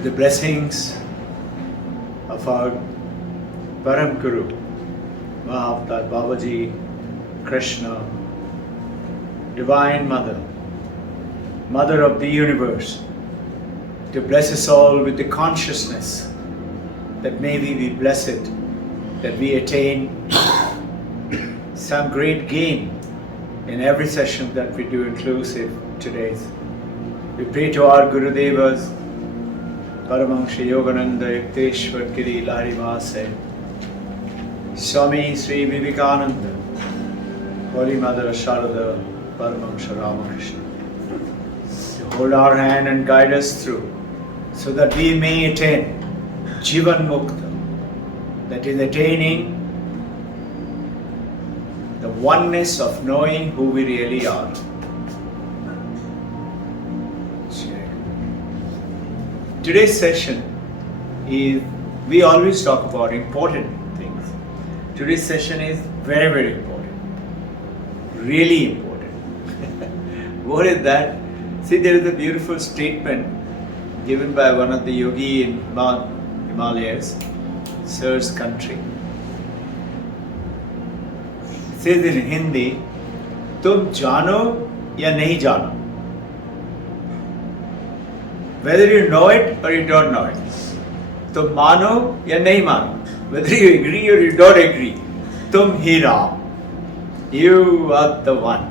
with the blessings of our Param Guru, Mahavtar Babaji, Krishna, Divine Mother, Mother of the Universe, to bless us all with the consciousness that may we be blessed, that we attain some great gain in every session that we do, inclusive today's. We pray to our Guru Devas, Paramahansa Yogananda Yukteswar Giri Laharivase, Swami Sri Vivekananda, Holy Mother Sharada, Paramahansa Ramakrishna, to hold our hand and guide us through, so that we may attain Jivan Mukta, that is attaining the oneness of knowing who we really are. Today's session is, we always talk about important things. Today's session is very, very important. Really important. What is that? See, there is a beautiful statement given by one of the yogi in Himalayas, Sir's country. It says in Hindi, "Tum jano ya nahi jano." Whether you know it or you don't know it. Tum mano ya nahi mano. Whether you agree or you don't agree. Tum hi Ram. You are the one.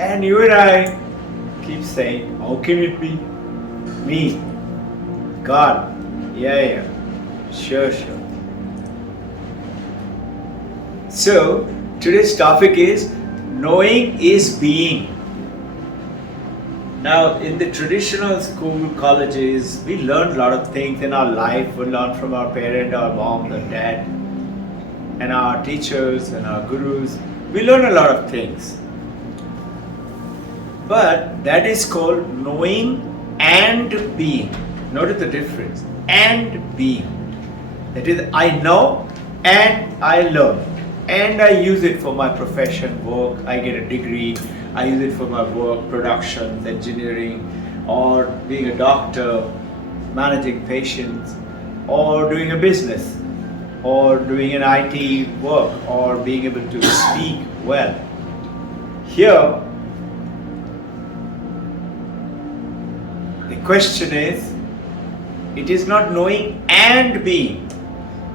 And you and I keep saying, how can it be? Me. God. Yeah. Sure. So, today's topic is knowing is being. Now, in the traditional school, colleges, we learn a lot of things in our life. We learn from our parent, our mom, our dad, and our teachers and our gurus. We learn a lot of things. But that is called knowing and being. Notice the difference. And being. That is, I know and I learn. And I use it for my profession, work. I get a degree. I use it for my work, production, engineering, or being a doctor, managing patients, or doing a business, or doing an IT work, or being able to speak well. Here, the question is, it is not knowing and being.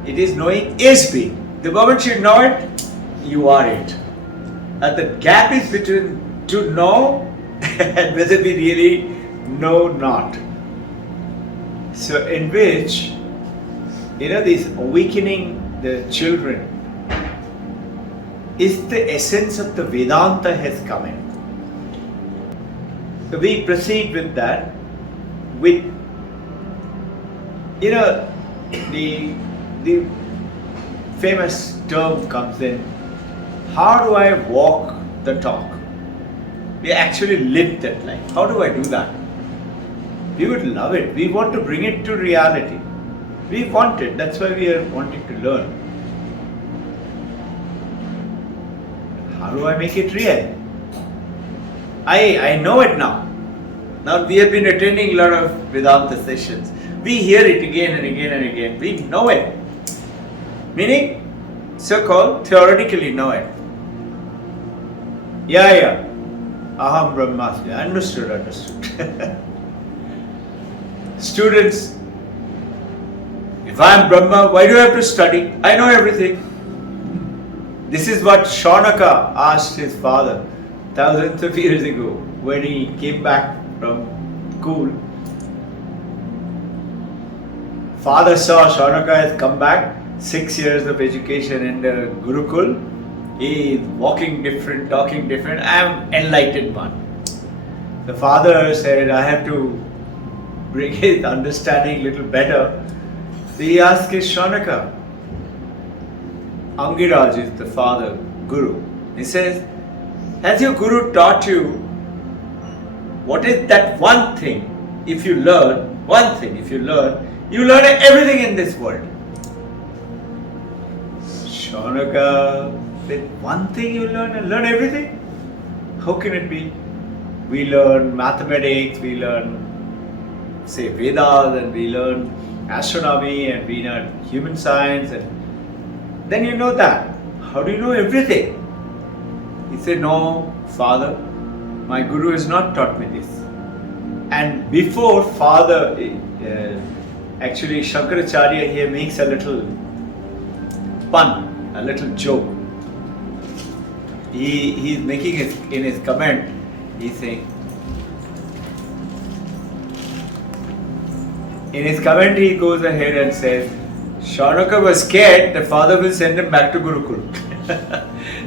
It is knowing is being. The moment you know it, you are it. And the gap is between to know and whether we really know not. So in which, this awakening the children is the essence of the Vedanta has come in. So we proceed with that, with, the famous term comes in, how do I walk the talk? We actually live that life. How do I do that? We would love it. We want to bring it to reality. We want it. That's why we are wanting to learn. How do I make it real? I know it now. Now we have been attending a lot of Vedanta sessions. We hear it again and again and again. We know it. Meaning, so-called theoretically know it. Yeah. Aham Brahmasmi. Understood. Students, if I am Brahma, why do I have to study? I know everything. This is what Shaunaka asked his father thousands of years ago when he came back from school. Father saw Shaunaka has come back, 6 years of education in the Gurukul. He is walking different, talking different. I am enlightened one. The father said, I have to bring his understanding a little better. So he asked his Shaunaka. Angiraj is the father, Guru. He says, has your Guru taught you what is that one thing? If you learn, you learn everything in this world. Shaunaka said, one thing you learn and learn everything? How can it be? We learn mathematics, we learn say Vedas, and we learn astronomy, and we learn human science, and then you know that. How do you know everything? He said, no, Father, my Guru has not taught me this. And before Father, actually Shankaracharya here makes a little pun, a little joke. He's making in his comment, he's saying, in his comment he goes ahead and says, Shaunaka was scared that Father will send him back to Gurukul.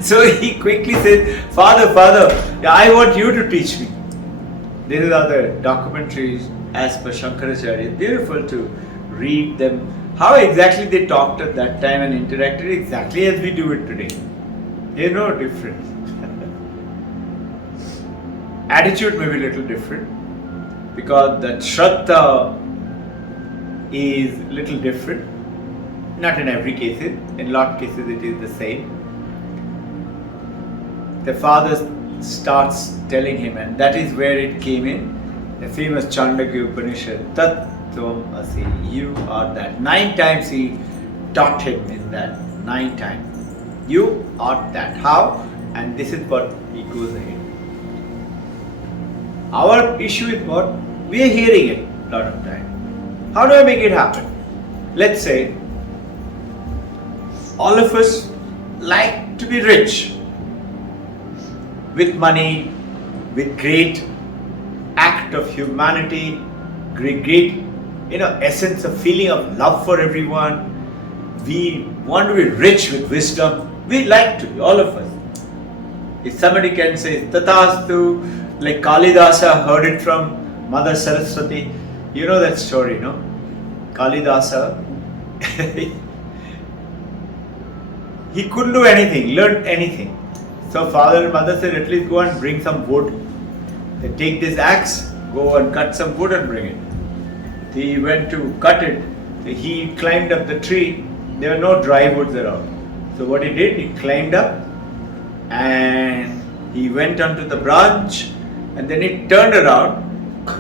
So he quickly says, Father, I want you to teach me. These are the documentaries as per Shankaracharya. It's beautiful to read them. How exactly they talked at that time and interacted exactly as we do it today. There's no difference. Attitude may be a little different because the Shraddha is little different. Not in every case. In lot of cases it is the same. The father starts telling him, and that is where it came in, the famous Chandogya Upanishad, Tat Tvam Asi, you are that. 9 times he taught him in that, 9 times. You are that. How? And this is what he goes ahead. Our issue is what? We are hearing it a lot of time. How do I make it happen? Let's say, all of us like to be rich, with money, with great act of humanity, great essence of feeling of love for everyone. We want to be rich with wisdom. We like to be, all of us. If somebody can say Tathastu, like Kalidasa heard it from Mother Saraswati. You know that story, no? Kalidasa, he couldn't do anything, learn anything. So father and mother said, at least go and bring some wood. They take this axe, go and cut some wood and bring it. He went to cut it. He climbed up the tree. There were no dry woods around. So what he did, he climbed up and he went onto the branch, and then he turned around,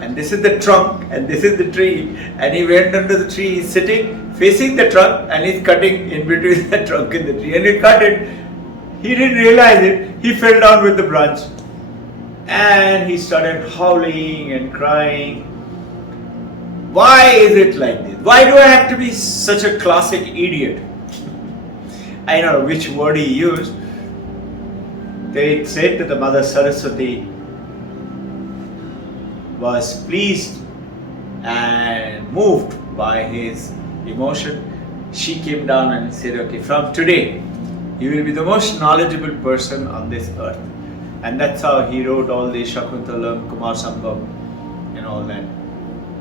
and this is the trunk and this is the tree, and he went under the tree. He's sitting facing the trunk and he's cutting in between the trunk and the tree, and he cut it. He didn't realize it. He fell down with the branch and he started howling and crying. Why is it like this? Why do I have to be such a classic idiot? I don't know which word he used. They said that the Mother Saraswati was pleased and moved by his emotion. She came down and said, okay, from today, you will be the most knowledgeable person on this earth. And that's how he wrote all the Shakuntalam, Kumar Sambhav, and all that.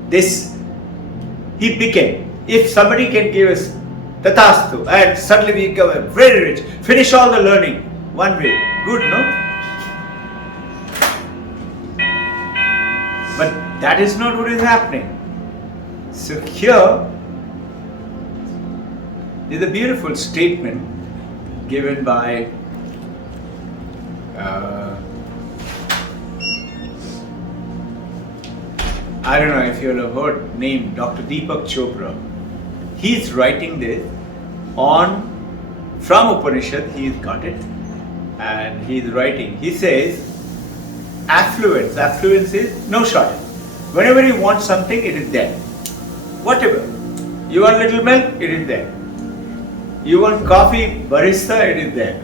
This, he became. If somebody can give us Tathastu, and suddenly we become very rich, finish all the learning, one way, good, no? But that is not what is happening. So here is a beautiful statement given by I don't know if you have heard name Dr. Deepak Chopra. He's writing this from Upanishad. He's got it and he's writing. He says affluence is no shortage. Whenever you want something, it is there. Whatever. You want little milk, it is there. You want coffee, barista, it is there.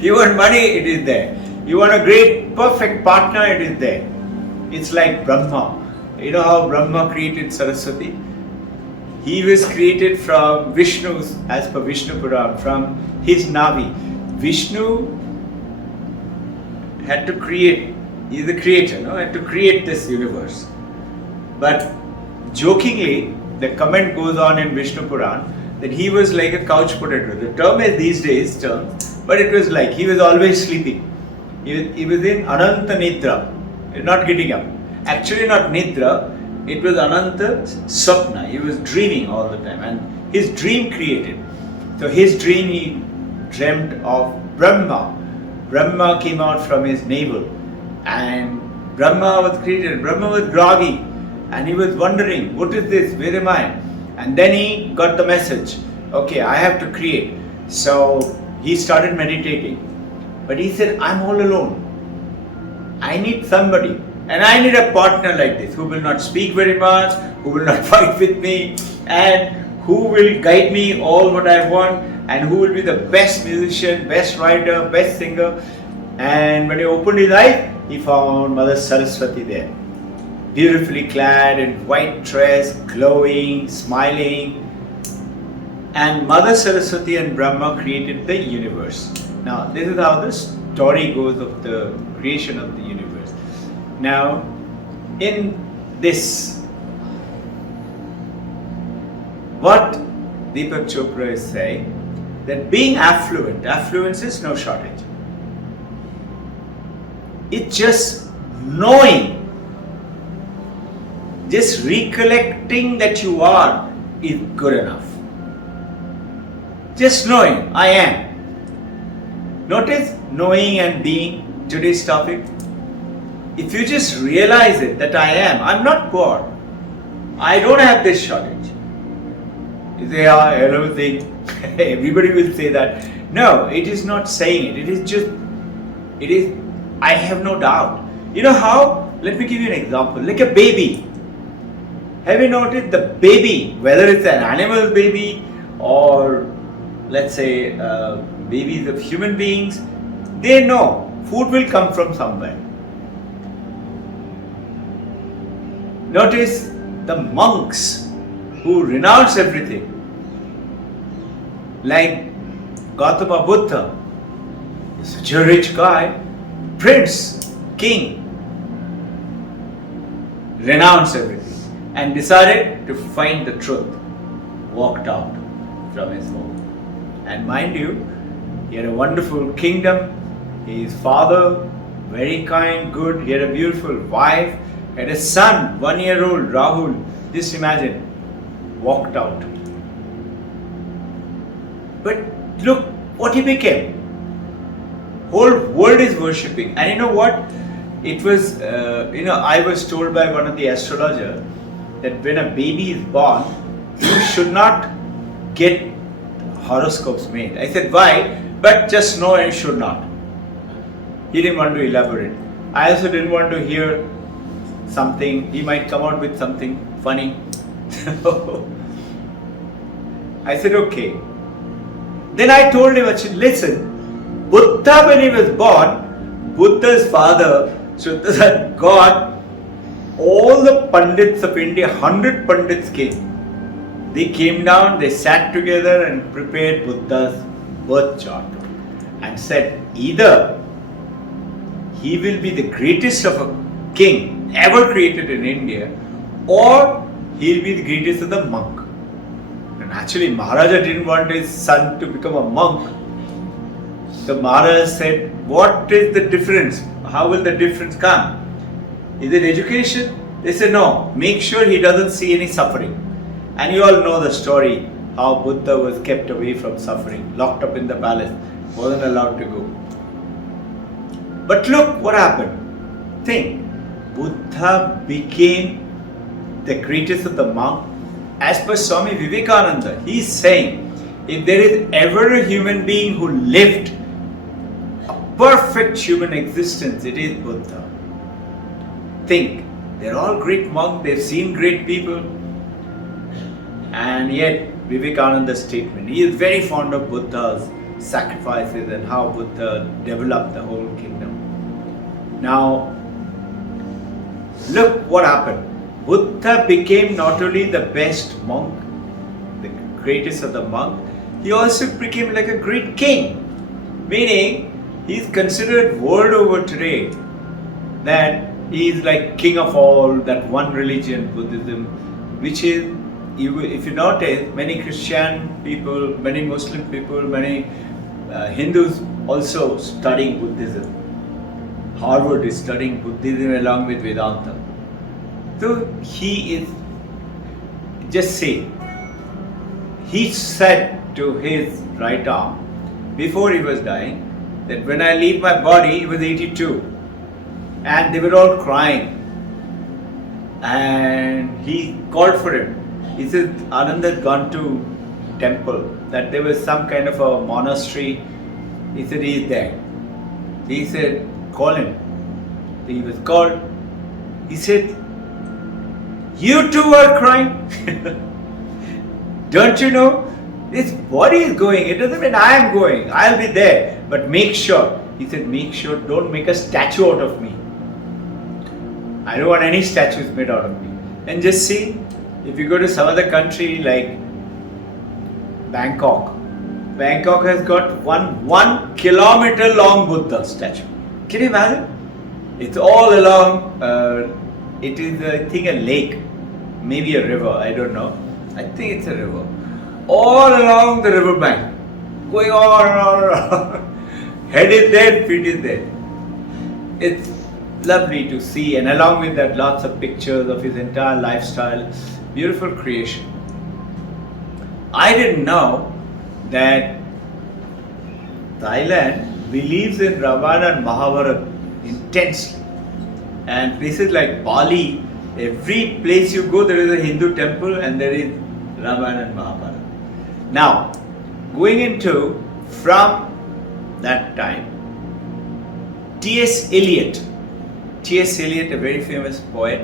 You want money, it is there. You want a great, perfect partner, it is there. It's like Brahma. You know how Brahma created Saraswati? He was created from Vishnu's, as per Vishnu Puran, from his Navi. Vishnu had to create, he's the creator, no? Had to create this universe. But jokingly, the comment goes on in Vishnu Puran that he was like a couch potato. The term is these days term, but it was like he was always sleeping. He was in Ananta Nidra, not getting up. Actually not Nidra, it was Ananta Sapna. He was dreaming all the time and his dream created. So his dream, he dreamt of Brahma. Brahma came out from his navel and Brahma was created. Brahma was groggy And he was wondering, what is this? Where am I? And then he got the message, okay, I have to create. So he started meditating. But he said, I'm all alone. I need somebody. And I need a partner like this, who will not speak very much, who will not fight with me, and who will guide me all what I want, and who will be the best musician, best writer, best singer. And when he opened his eyes, he found Mother Saraswati there, beautifully clad in white dress, glowing, smiling. And Mother Saraswati and Brahma created the universe. Now, this is how the story goes of the creation of the universe. Now, in this, what Deepak Chopra is saying, that being affluent, affluence is no shortage. It's just knowing, just recollecting that you are is good enough. Just knowing, I am. Notice knowing and being, today's topic. If you just realize it, that I am, I'm not poor. I don't have this shortage. You say, everybody will say that. No, it is not saying it. It is, I have no doubt. You know how? Let me give you an example. Like a baby. Have you noticed the baby, whether it's an animal baby or let's say babies of human beings, they know food will come from somewhere. Notice the monks who renounce everything, like Gautama Buddha, such a rich guy, prince, king, renounced everything and decided to find the truth, walked out from his home. And mind you, he had a wonderful kingdom, his father, very kind, good, he had a beautiful wife, had a son, 1 year old, Rahul. Just imagine, walked out. But look what he became. Whole world is worshipping. And you know what? It was, I was told by one of the astrologers that when a baby is born, you should not get horoscopes made. I said, why? But just know you should not. He didn't want to elaborate. I also didn't want to hear something, he might come out with something funny. I said, okay. Then I told him, listen, Buddha when he was born, Buddha's father, Shuddha God, all the Pandits of India, 100 Pandits came. They came down, they sat together and prepared Buddha's birth chart and said, either he will be the greatest of a king ever created in India, or he'll be the greatest of the monk. And actually Maharaja didn't want his son to become a monk. So Maharaja said, what is the difference? How will the difference come? Is it education? They said, no, make sure he doesn't see any suffering. And you all know the story, how Buddha was kept away from suffering, locked up in the palace, wasn't allowed to go. But look what happened. Think. Buddha became the greatest of the monk. As per Swami Vivekananda, he is saying, if there is ever a human being who lived a perfect human existence, it is Buddha. Think, they're all great monks, they've seen great people, and yet Vivekananda's statement, he is very fond of Buddha's sacrifices and how Buddha developed the whole kingdom. Now, look what happened. Buddha became not only the best monk, the greatest of the monk, he also became like a great king. Meaning, he is considered world over today that he is like king of all, that one religion, Buddhism, which is, if you notice, many Christian people, many Muslim people, many Hindus also studying Buddhism. Harvard is studying Buddhism along with Vedanta. So he is, just say, he said to his right arm, before he was dying, that when I leave my body, he was 82. And they were all crying. and he called for him. He said Anand had gone to temple, that there was some kind of a monastery. He said he is there. He said, call him. He was called. He said, you too are crying. Don't you know? This body is going. It doesn't mean I am going. I'll be there. But make sure. He said, make sure, don't make a statue out of me. I don't want any statues made out of me. And just see, if you go to some other country like Bangkok. Bangkok has got one kilometer long Buddha statue. Can you imagine? It's all along, it is I think a lake, maybe a river, I don't know. I think it's a river. All along the river bank, going on and on and on. Head is there, feet is there. It's lovely to see, and along with that lots of pictures of his entire lifestyle. Beautiful creation. I didn't know that Thailand believes in Ramayana and Mahabharata intensely. And places like Bali, every place you go there is a Hindu temple and there is Ramayana and Mahabharata. Now, going into from that time, T.S. Eliot, a very famous poet,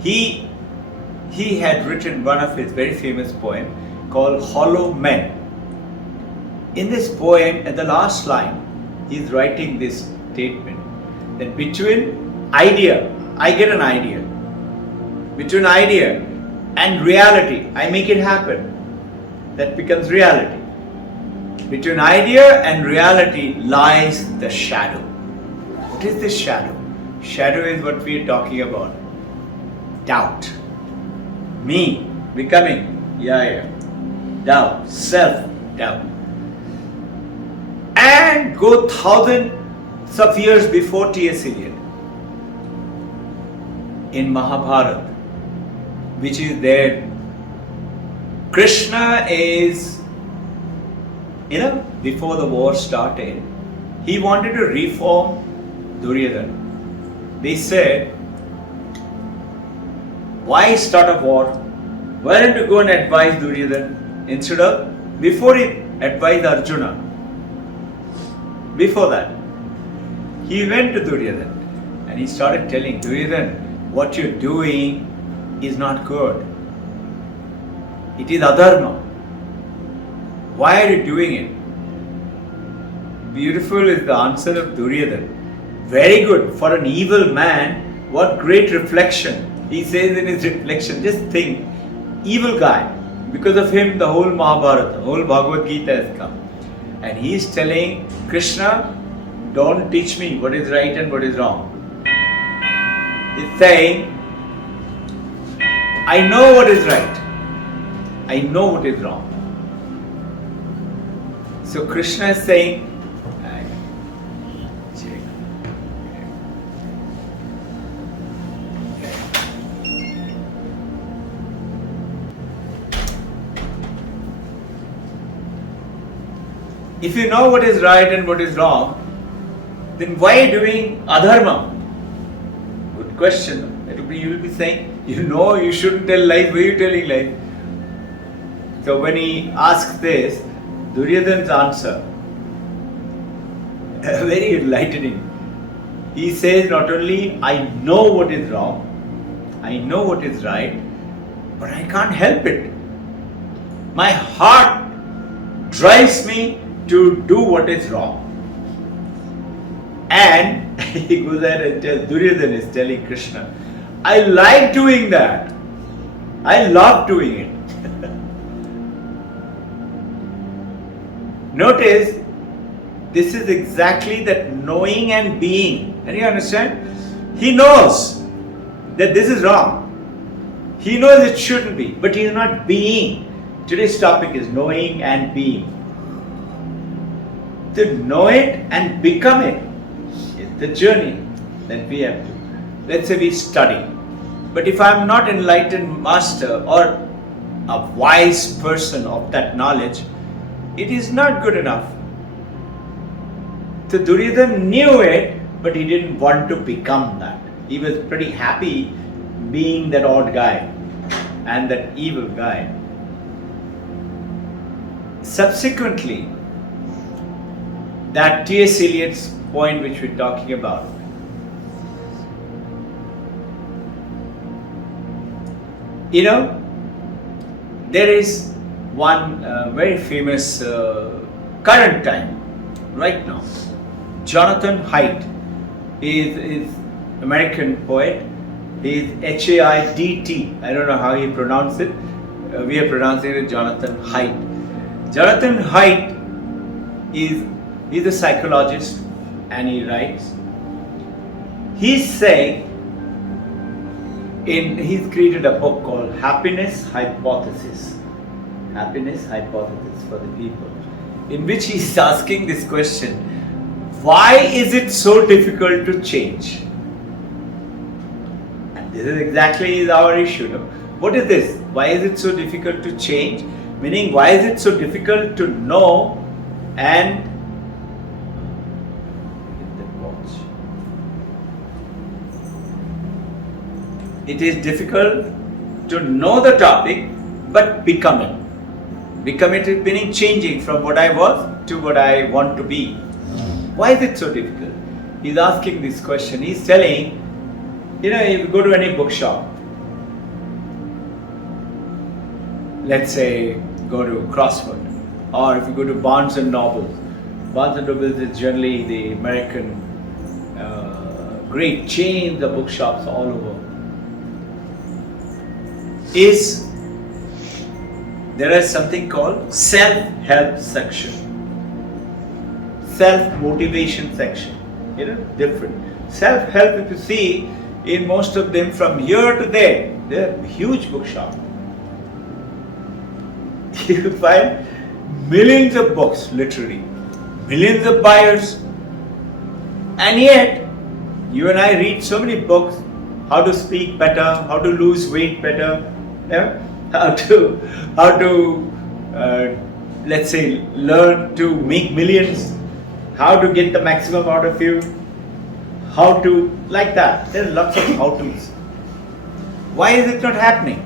he had written one of his very famous poems called Hollow Men. In this poem, at the last line, he is writing this statement that between idea, I get an idea. Between idea and reality, I make it happen. That becomes reality. Between idea and reality lies the shadow. What is this shadow? Shadow is what we are talking about. Doubt. Me, becoming, doubt, self-doubt. And go thousands of years before T.S. Eliot. In Mahabharata, which is there, Krishna is, before the war started, he wanted to reform Duryodhana. They said, why start a war? Why don't you go and advise Duryodhana instead of, before he advised Arjuna, before that, he went to Duryodhana and he started telling Duryodhana, what you're doing is not good. It is adharma. Why are you doing it? Beautiful is the answer of Duryodhana. Very good. For an evil man, what great reflection. He says in his reflection, just think, evil guy. Because of him, the whole Mahabharata, the whole Bhagavad Gita has come. And he is telling Krishna, don't teach me what is right and what is wrong. He's saying, I know what is right. I know what is wrong. So Krishna is saying, if you know what is right and what is wrong, then why doing adharma? Good question. You will be saying, you shouldn't tell lies, why are you telling lies? So when he asks this, Duryodhana's answer, very enlightening. He says not only, I know what is wrong, I know what is right, but I can't help it. My heart drives me to do what is wrong. And he goes ahead and tells, Duryodhana is telling Krishna, I like doing that. I love doing it. Notice, this is exactly that knowing and being. Can you understand? He knows that this is wrong. He knows it shouldn't be, but he is not being. Today's topic is knowing and being. To know it and become it is the journey that we have to. Let's say we study. But if I am not enlightened master or a wise person of that knowledge, it is not good enough. So Duryodhana knew it, but he didn't want to become that. He was pretty happy being that odd guy and that evil guy. Subsequently, that T.S. Eliot's point which we're talking about, you know, there is one very famous current time right now. Jonathan Haidt is American poet. He is H-A-I-D-T. I don't know how he pronounced it. We are pronouncing it Jonathan Haidt. Jonathan Haidt is a psychologist and he writes. He's saying, he's created a book called Happiness Hypothesis. Happiness Hypothesis for the people, in which he's asking this question: why is it so difficult to change? And this is exactly our issue. No? What is this? Why is it so difficult to change? Meaning, why is it so difficult to know and it is difficult to know the topic but become it. Become it meaning changing from what I was to what I want to be. Why is it so difficult? He's asking this question. He's telling, you know, if you go to any bookshop, let's say go to Crossword, or if you go to Barnes and Noble. Barnes and Noble is generally the American great chains of bookshops all over. There is something called self-help section, self-motivation section. You know, different. Self-help, if you see, in most of them from here to there, they're huge bookshops. You find millions of books, literally, millions of buyers, and yet you and I read so many books: how to speak better, how to lose weight better, yeah? how to let's say learn to make millions, how to get the maximum out of you, how to, like that. There are lots of how-tos. Why is it not happening?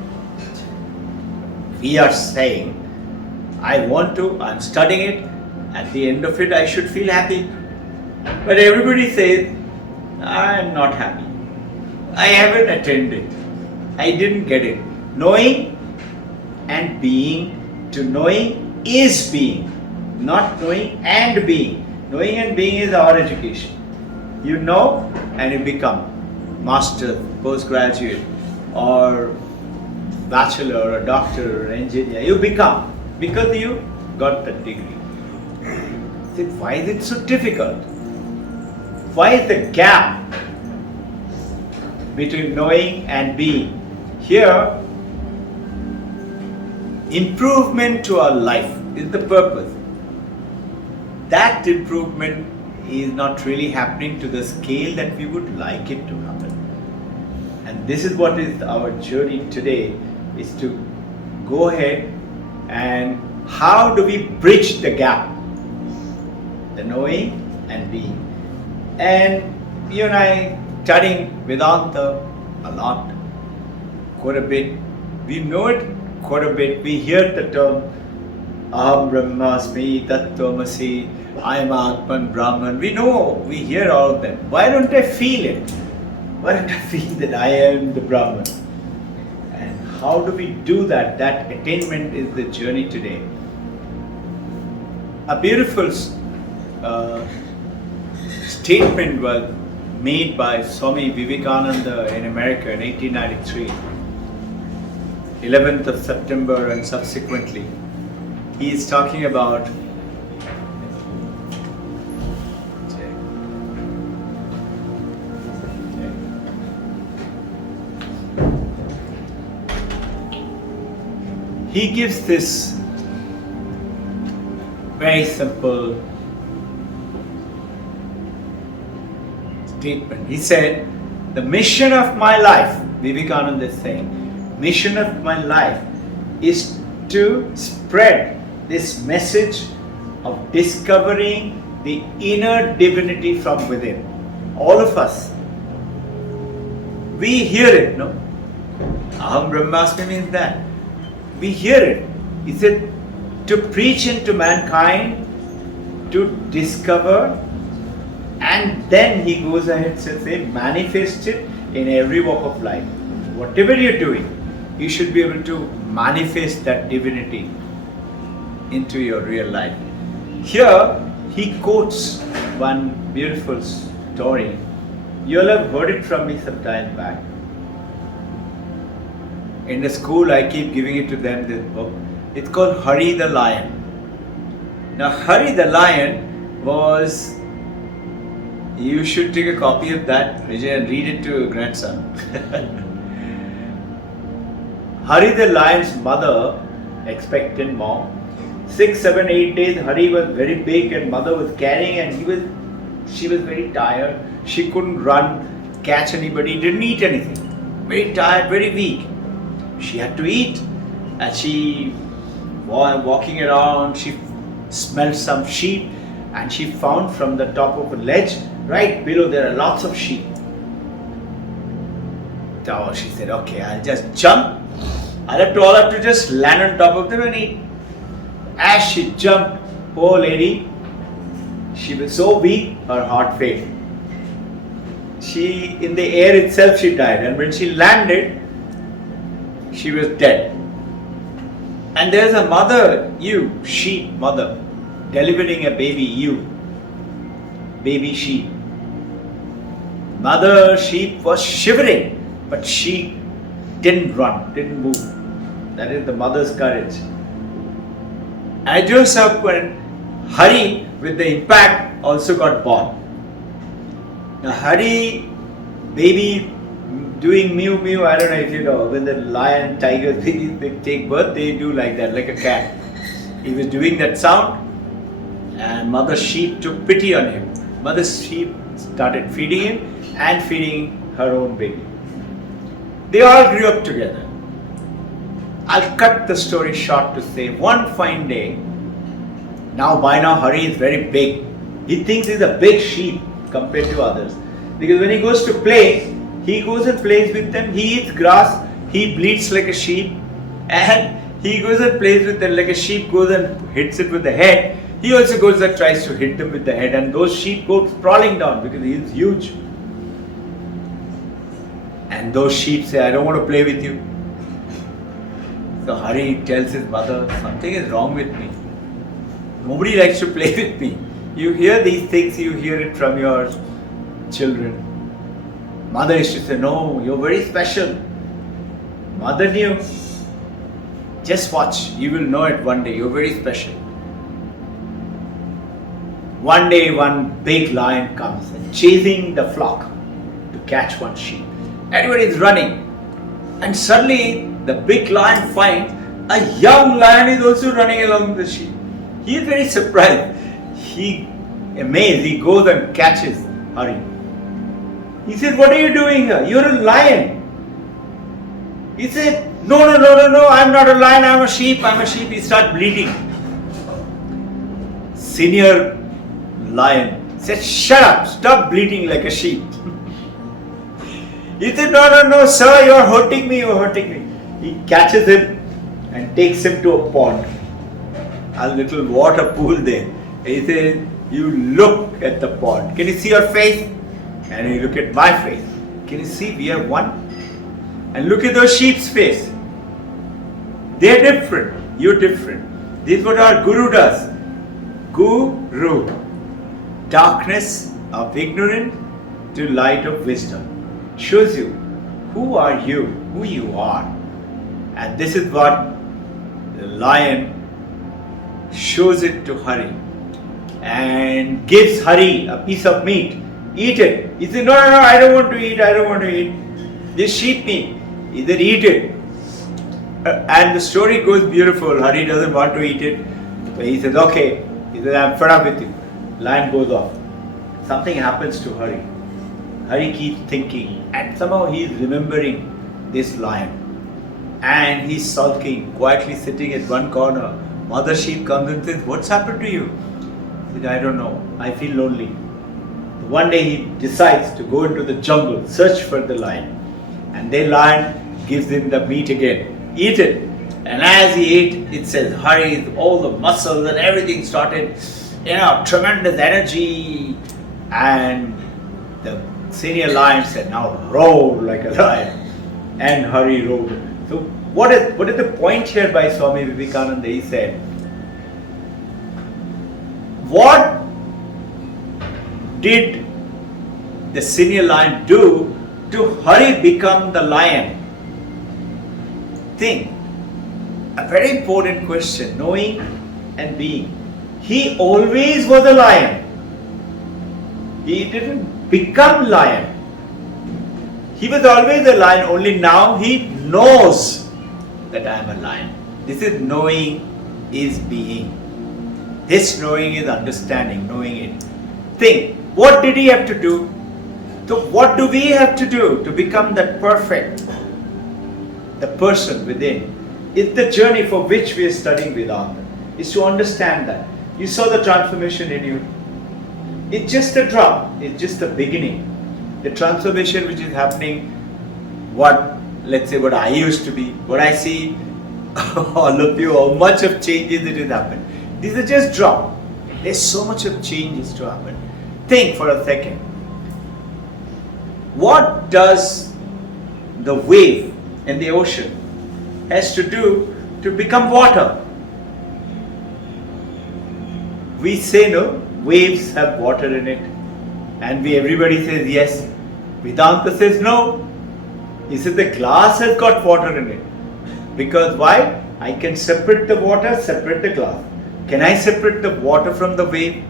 We are saying, I'm studying it, at the end of it I should feel happy. But everybody says, I'm not happy. I haven't attended. I didn't get it. Knowing and being, to knowing is being, not knowing and being. Knowing and being is our education. You know and you become master, postgraduate, or bachelor, or doctor, or engineer. You become because you got the degree. Why is it so difficult? Why is the gap between knowing and being? Here, improvement to our life is the purpose. That improvement is not really happening to the scale that we would like it to happen. And this is what is our journey today, is to go ahead and how do we bridge the gap, the knowing and being. And you and I studying Vedanta a lot, quite a bit. We know it quite a bit. We hear the term Aham Brahmasmi, Tattvamasi, I am Atman Brahman. We know, we hear all of them. Why don't I feel it? Why don't I feel that I am the Brahman? And how do we do that? That attainment is the journey today. A beautiful statement was made by Swami Vivekananda in America in 1893, 11th of September and subsequently. He is talking about he gives this very simple statement. He said, the mission of my life, Vivekananda is saying, mission of my life is to spread this message of discovering the inner divinity from within. All of us, we hear it, no? Aham Brahmasmi means that. We hear it. He said to preach into mankind, to discover, and then he goes ahead and say manifest it in every walk of life. Whatever you're doing, you should be able to manifest that divinity into your real life. Here he quotes one beautiful story. You'll have heard it from me some time back. In the school, I keep giving it to them, this book. It's called Hari the Lion. Now, Hari the Lion was, you should take a copy of that, Vijay, and read it to your grandson. Hari the Lion's mother, expectant mom, 6, 7, 8 days, Hari was very big and mother was carrying, and she was very tired. She couldn't run, catch anybody, didn't eat anything. Very tired, very weak. She had to eat, and she was walking around. She smelled some sheep, and she found from the top of a ledge right below there are lots of sheep. So she said, okay, I'll just jump. All have to just land on top of them and eat. As she jumped, poor lady, she was so weak, her heart failed. In the air itself she died, and when she landed, she was dead. And there's a mother sheep mother, delivering a baby baby sheep. Mother sheep was shivering, but she didn't run, didn't move. That is the mother's courage. And just up when Hari, with the impact, also got born. Now Hari, baby, doing mew mew, I don't know if you know, when the lion, tiger, they take birth, they do like that, like a cat. He was doing that sound, and mother sheep took pity on him. Mother sheep started feeding him and feeding her own baby. They all grew up together. I'll cut the story short to say, one fine day, by now Hari is very big. He thinks he's a big sheep compared to others. Because when he goes to play, he goes and plays with them, he eats grass, he bleats like a sheep, and he goes and plays with them like a sheep goes and hits it with the head. He also goes and tries to hit them with the head, and those sheep go sprawling down because he is huge. And those sheep say, I don't want to play with you. So Hari tells his mother, something is wrong with me. Nobody likes to play with me. You hear these things, you hear it from your children. Mother used to say, no, you're very special. Mother knew. Just watch, you will know it one day, you're very special. One day, one big lion comes and chasing the flock to catch one sheep. Everybody is running. And suddenly, the big lion finds a young lion is also running along the sheep. He is very surprised. Amazed, he goes and catches Hari. He said, what are you doing here? You're a lion. He said, no, I'm not a lion, I'm a sheep. He started bleating. Senior lion said, shut up, stop bleating like a sheep. He said, no, sir, you're hurting me. He catches him and takes him to a pond, a little water pool there. He said, you look at the pond. Can you see your face? And you look at my face. Can you see we are one? And look at those sheep's face. They're different. You're different. This is what our Guru does. Guru. Darkness of ignorance to light of wisdom. Shows you who are you, who you are. And this is what the lion shows it to Hari. And gives Hari a piece of meat. Eat it. He said, no, I don't want to eat. This sheep meat. He said, eat it. And the story goes beautiful. Hari doesn't want to eat it. So he says, okay. He says, I'm fed up with you. Lion goes off. Something happens to Hari. Hari keeps thinking, and somehow he is remembering this lion. And he's sulking, quietly sitting at one corner. Mother sheep comes and says, what's happened to you? He said, I don't know. I feel lonely. One day he decides to go into the jungle, search for the lion. And the lion gives him the meat again. Eat it. And as he ate, it says, hurry, all the muscles and everything started, tremendous energy. And the senior lion said, now roar like a lion. And Hari roared. So what is the point here by Swami Vivekananda? He said, what did the senior lion do to Hari become the lion? Think. A very important question, knowing and being. He always was a lion. He didn't become lion. He was always a lion, only now he knows that I am a lion. This is knowing is being. This knowing is understanding, knowing it. Think, what did he have to do? So what do we have to do to become that perfect, the person within? It's the journey for which we are studying Vedanta. Is to understand that. You saw the transformation in you. It's just a drop. It's just the beginning. The transformation which is happening, let's say what I used to be, what I see, all of you, how much of changes it has happened. These are just drop. There's so much of changes to happen. Think for a second. What does the wave in the ocean has to do to become water? We say no, waves have water in it, and everybody says yes. Vedanta says no. He says the glass has got water in it. Because why? I can separate the water, separate the glass. Can I separate the water from the wave?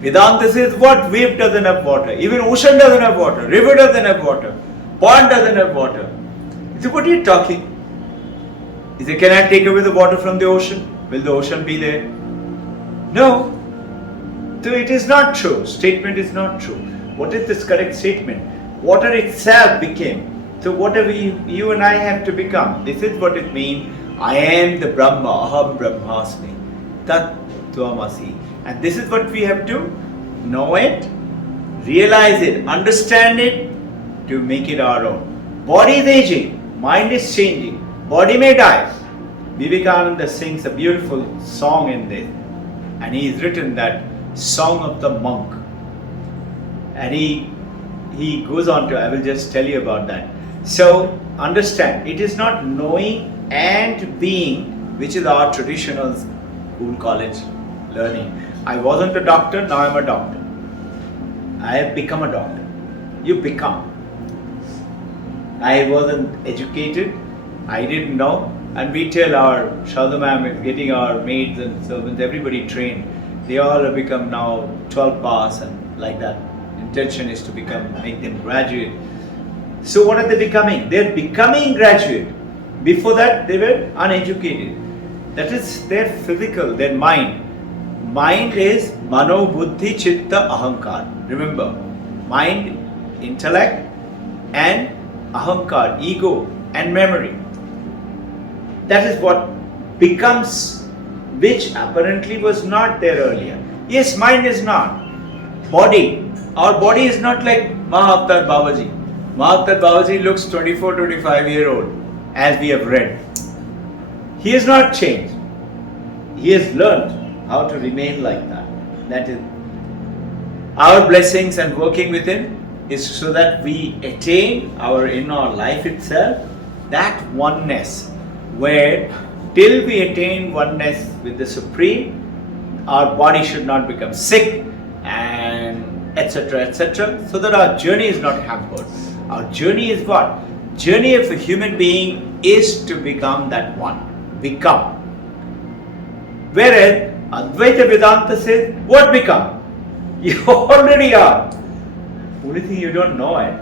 Vedanta says what? Wave doesn't have water. Even ocean doesn't have water. River doesn't have water. Pond doesn't have water. He said, what are you talking? He said, can I take away the water from the ocean? Will the ocean be there? No. So it is not true. Statement is not true. What is this correct statement? Water itself became. So whatever you and I have to become, this is what it means. I am the Brahma, Aham Brahmasmi, Tat Tvamasi. And this is what we have to know it, realize it, understand it, to make it our own. Body is aging, mind is changing, body may die. Vivekananda sings a beautiful song in this, and he has written that Song of the Monk. And he goes on to, I will just tell you about that. So understand, it is not knowing and being, which is our traditional school, college learning. I wasn't a doctor, now I'm a doctor. I have become a doctor. You become. I wasn't educated, I didn't know, and we tell our Shadhu ma'am is getting our maids and servants, everybody trained. They all have become now 12 pass and like that. Intention is to make them graduate. So what are they becoming? They're becoming graduate. Before that they were uneducated. That is their physical, their mind. Mind is mano, buddhi, chitta, ahankar. Remember, mind, intellect, and ahankar, ego and memory. That is what becomes, which apparently was not there earlier. Yes, mind is not. Body. Our body is not like Mahavatar Babaji. Mahavatar Babaji looks 24, 25-year-old, as we have read. He has not changed. He has learned how to remain like that. That is our blessings, and working with him is so that we attain in our life itself that oneness, where till we attain oneness with the Supreme, our body should not become sick and etc., so that our journey is not hampered. Our journey is what? Journey of a human being is to become that one. Become. Whereas Advaita Vedanta says, what become? You already are. Only thing you don't know it.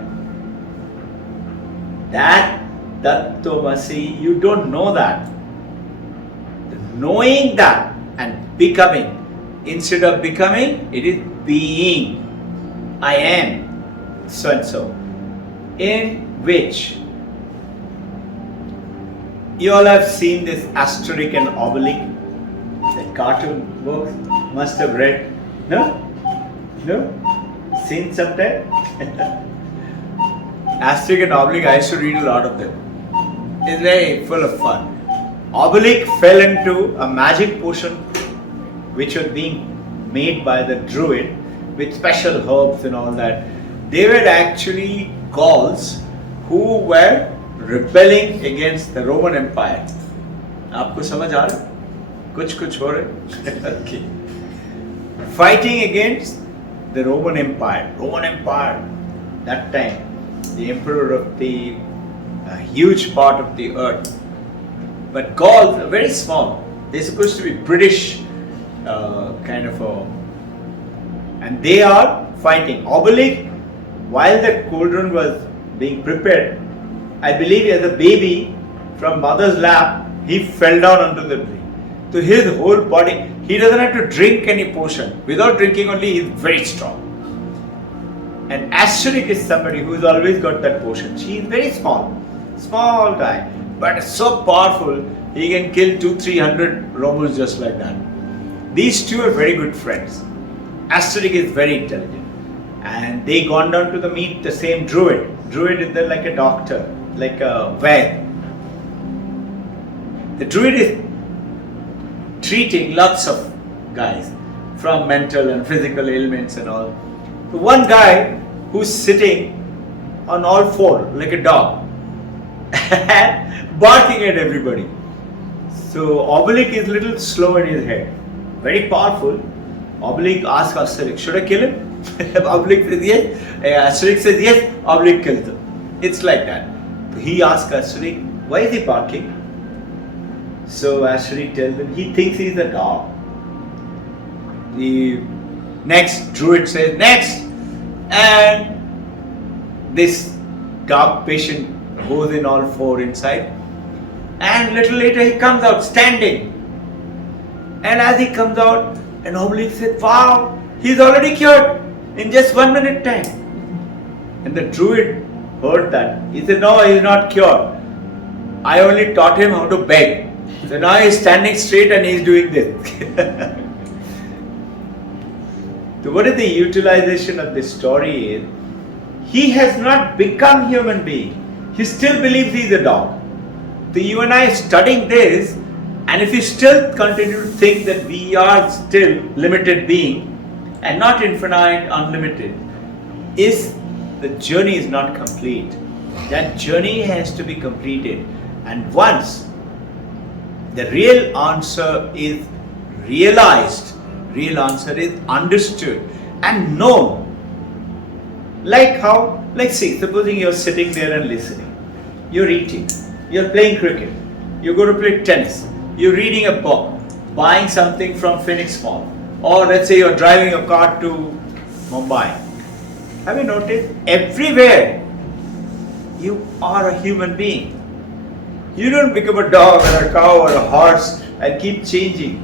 That Tattvamasi, you don't know that. Knowing that and becoming. Instead of becoming, it is being. I am so and so. In which you all have seen this asterisk and obelisk, that cartoon books, must have read. No? No? Seen sometime? Asterisk and Oblique, I used to read a lot of them. It's very full of fun. Oblique fell into a magic potion which was being made by the druid with special herbs and all that. They were actually Gauls who were rebelling against the Roman Empire. आपको समझ आ रहा है? कुछ हो रहा है? Okay. Fighting against the Roman Empire. Roman Empire, that time, the emperor of the huge part of the earth. But Gauls are very small. They're supposed to be British and they are fighting. Oblique, while the cauldron was being prepared, I believe as a baby from mother's lap, he fell down onto the tree. So his whole body, he doesn't have to drink any potion. Without drinking only, he is very strong. And Asterisk is somebody who's always got that potion. She is very small guy, but so powerful, he can kill 200-300 Romans just like that. These two are very good friends. Asterisk is very intelligent, and they gone down to meet the same druid. Druid is there like a doctor, like a Ved. The druid is treating lots of guys from mental and physical ailments and all. So one guy who's sitting on all four like a dog and barking at everybody. So Oblique is a little slow in his head, very powerful. Oblique asks Asterisk, should I kill him? Oblique says yes. Asterisk says yes. Oblique kills him. It's like that. He asks Asterisk, why is he barking? So Asterisk tells him he thinks he's a dog. The next druid says next, and this dog patient goes in all four inside, and little later he comes out standing, and as he comes out, and Oblique said, wow, he's already cured in just 1 minute time. And the druid heard that. He said, no, he's not cured. I only taught him how to beg. So now he's standing straight and he's doing this. So what is the utilization of this story is, he has not become human being. He still believes he's a dog. So you and I are studying this, and if you still continue to think that we are still limited being and not infinite, unlimited, the journey is not complete. That journey has to be completed. And once the real answer is realized, real answer is understood and known. Like how, see, supposing you're sitting there and listening, you're eating, you're playing cricket, you're going to play tennis, you're reading a book, buying something from Phoenix Mall, or let's say you're driving a car to Mumbai. Have you noticed? Everywhere you are a human being. You don't become a dog or a cow or a horse and keep changing.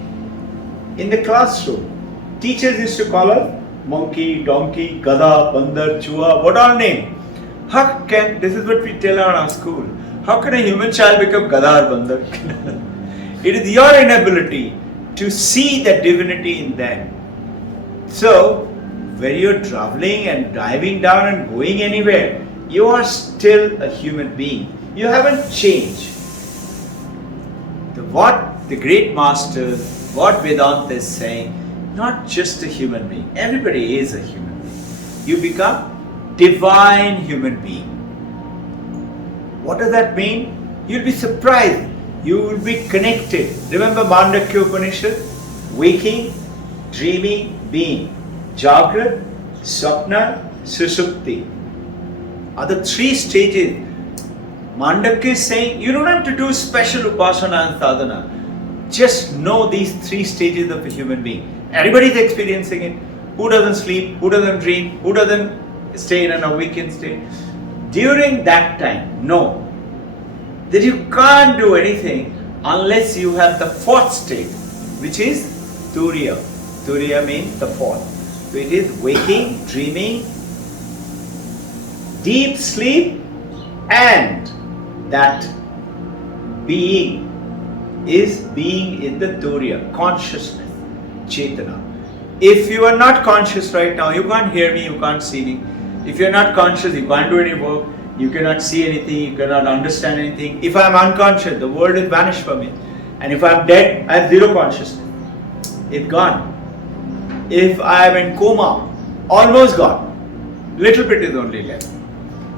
In the classroom, teachers used to call us monkey, donkey, gada, bandar, chua, what all name. This is what we tell in our school. How can a human child become gada or bandar? It is your inability to see the divinity in them. So, when you're traveling and diving down and going anywhere, you are still a human being. You haven't changed. What the great masters, what Vedanta is saying, not just a human being. Everybody is a human being. You become divine human being. What does that mean? You'll be surprised. You will be connected. Remember Mandakya Upanishad? Waking, dreaming, being. Jagrat, Swapna, Sushupti are the three stages. Mandakya is saying you don't have to do special upasana and sadhana. Just know these three stages of a human being. Everybody is experiencing it. Who doesn't sleep? Who doesn't dream? Who doesn't stay in an awakened state? During that time, know that you can't do anything unless you have the fourth state, which is Turiya. Turiya means the fourth. So it is waking, dreaming, deep sleep, and that being is being in the Turiya, consciousness, Chetana. If you are not conscious right now, you can't hear me, you can't see me. If you are not conscious, you can't do any work. You cannot see anything, you cannot understand anything. If I am unconscious, the world is vanished from me. And if I am dead, I have zero consciousness. It's gone. If I am in coma, almost gone. Little bit is only left.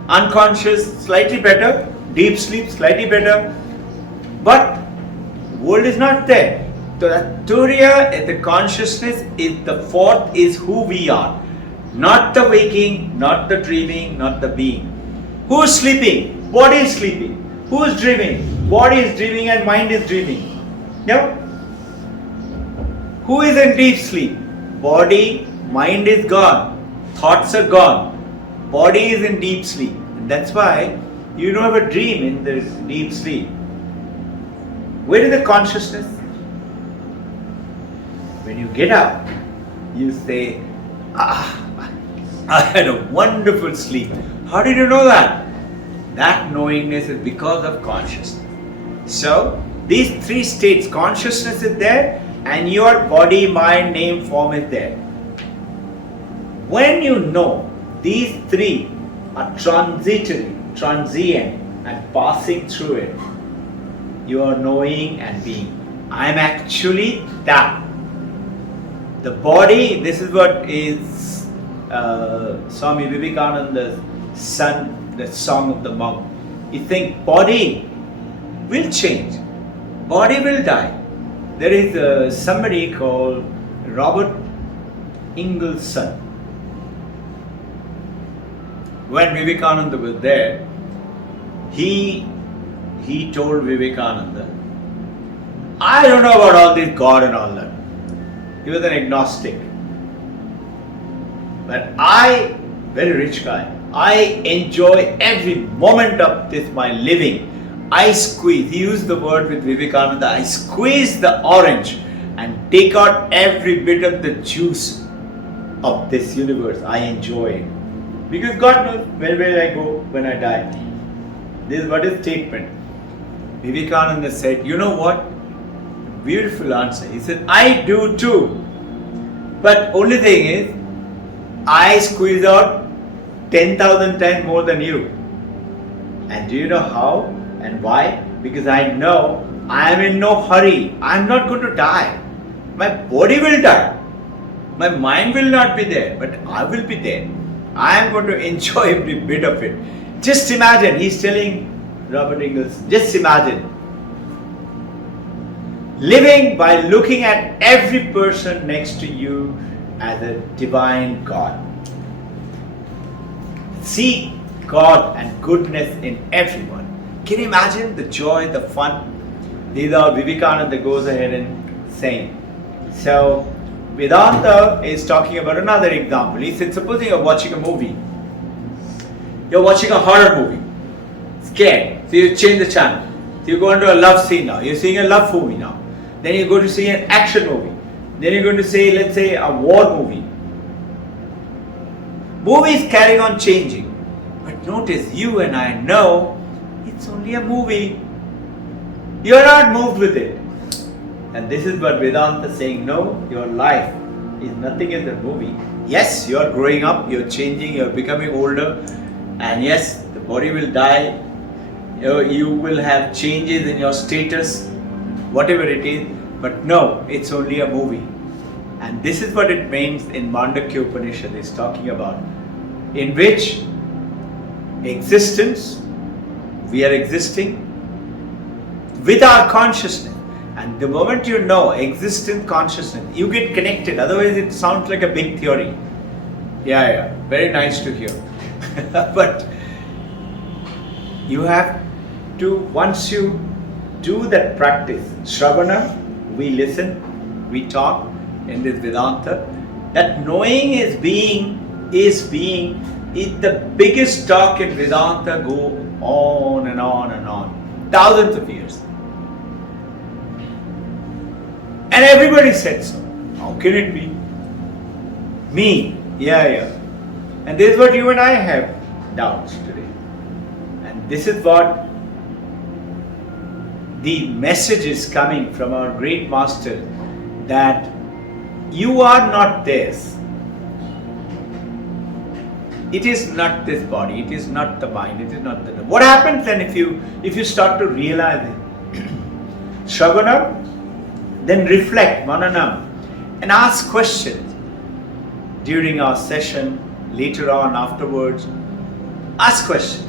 Unconscious, slightly better. Deep sleep, slightly better. But world is not there. So the Turiya, the consciousness, is the fourth, is who we are. Not the waking, not the dreaming, not the being. Who is sleeping? Body is sleeping. Who is dreaming? Body is dreaming and mind is dreaming. Yeah? Who is in deep sleep? Body, mind is gone. Thoughts are gone. Body is in deep sleep. And that's why you don't have a dream in the deep sleep. Where is the consciousness? When you get up, you say, I had a wonderful sleep. How did you know that? That knowingness is because of consciousness. So, these three states, consciousness is there and your body, mind, name, form is there. When you know these three are transitory, transient and passing through it, you are knowing and being. I am actually that. The body, this is what is Swami Vivekananda's son, the song of the monk. You think body will change, body will die. There is somebody called Robert Ingles' son. When Vivekananda was there, he told Vivekananda, I don't know about all this God and all that. He was an agnostic. But I, very rich guy, I enjoy every moment of this, my living. I squeeze, he used the word with Vivekananda, I squeeze the orange and take out every bit of the juice of this universe. I enjoy it. Because God knows where will I go when I die. This is what his statement. Vivekananda said, you know what? Beautiful answer. He said, I do too. But only thing is, I squeeze out 10,000 times more than you. And do you know how and why? Because I know I am in no hurry. I am not going to die. My body will die. My mind will not be there, but I will be there. I am going to enjoy every bit of it. Just imagine, he's telling Robert Ingles, just imagine living by looking at every person next to you as a divine God. See God and goodness in everyone. Can you imagine the joy, the fun? These are Vivekananda goes ahead and saying. So Vedanta is talking about another example. He said, supposing you're watching a movie. You're watching a horror movie. Scared. So you change the channel. So you go into a love scene now. You're seeing a love movie now. Then you go to see an action movie. Then you're going to see, let's say, a war movie. Movies carrying on changing. But notice, you and I know it's only a movie. You're not moved with it. And this is what Vedanta is saying, no, your life is nothing as a movie. Yes, you're growing up, you're changing, you're becoming older. And yes, the body will die. You will have changes in your status, whatever it is. But no, it's only a movie. And this is what it means in Mandakya Upanishad is talking about. In which existence, we are existing with our consciousness. And the moment you know existence, consciousness, you get connected. Otherwise it sounds like a big theory. Yeah, very nice to hear. But you have to, once you do that practice, Shravana, we listen, we talk in this Vedanta, that knowing is being, is the biggest talk in Vedanta, go on and on and on. Thousands of years. And everybody said so. How can it be? Me, yeah. And this is what you and I have doubts today. And this is what the message is coming from our great master, that you are not this. It is not this body, it is not the mind, it is not the... What happens then if you start to realize it? Shravana, then reflect, mananam, and ask questions during our session, later on, afterwards. Ask questions.